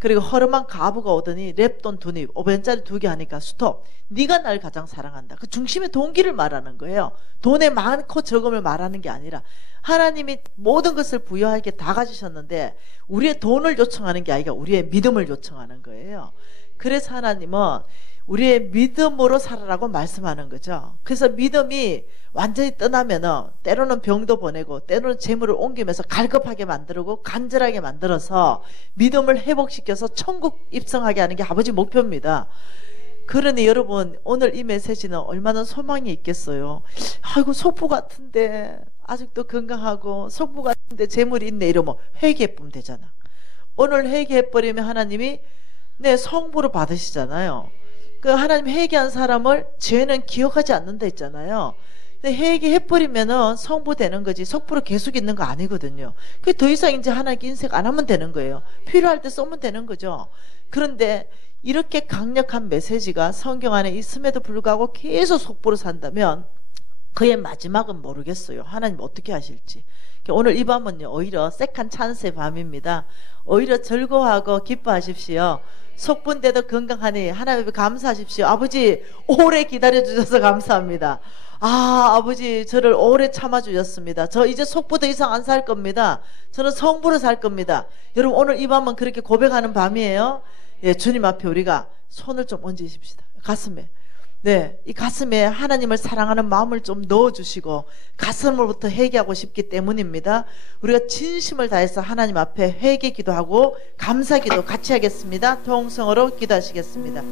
그리고 허름한 가부가 오더니 랩돈 2입 500원짜리 2개 하니까 스톱. 네가 날 가장 사랑한다. 그 중심의 동기를 말하는 거예요. 돈에 많고 적음을 말하는 게 아니라 하나님이 모든 것을 부여하게 다 가지셨는데 우리의 돈을 요청하는 게 아니라 우리의 믿음을 요청하는 거예요. 그래서 하나님은 우리의 믿음으로 살아라고 말씀하는 거죠. 그래서 믿음이 완전히 떠나면은 때로는 병도 보내고 때로는 재물을 옮기면서 갈급하게 만들고 간절하게 만들어서 믿음을 회복시켜서 천국 입성하게 하는 게 아버지 목표입니다. 그러니 여러분 오늘 이 메시지는 얼마나 소망이 있겠어요. 아이고 속부 같은데 아직도 건강하고 속부 같은데 재물이 있네 이러면 회개해보면 되잖아. 오늘 회개해버리면 하나님이 내 성부로 받으시잖아요. 그 하나님 회개한 사람을 죄는 기억하지 않는다 했잖아요. 근데 회개해버리면은 성부 되는 거지 속부로 계속 있는 거 아니거든요. 그 더 이상 이제 하나님께 인색 안 하면 되는 거예요. 필요할 때 쏘면 되는 거죠. 그런데 이렇게 강력한 메시지가 성경 안에 있음에도 불구하고 계속 속부로 산다면 그의 마지막은 모르겠어요. 하나님 어떻게 하실지. 오늘 이 밤은요 오히려 세컨 찬스의 밤입니다. 오히려 즐거워하고 기뻐하십시오. 속부인데도 건강하니 하나님 앞에 감사하십시오. 아버지 오래 기다려주셔서 감사합니다. 아버지 저를 오래 참아주셨습니다. 저 이제 속부 더 이상 안 살 겁니다. 저는 성부로 살 겁니다. 여러분 오늘 이 밤은 그렇게 고백하는 밤이에요. 예, 주님 앞에 우리가 손을 좀 얹으십시다. 가슴에. 네, 이 가슴에 하나님을 사랑하는 마음을 좀 넣어주시고 가슴으로부터 회개하고 싶기 때문입니다. 우리가 진심을 다해서 하나님 앞에 회개 기도하고 감사 기도 같이 하겠습니다. 통성으로 기도하시겠습니다.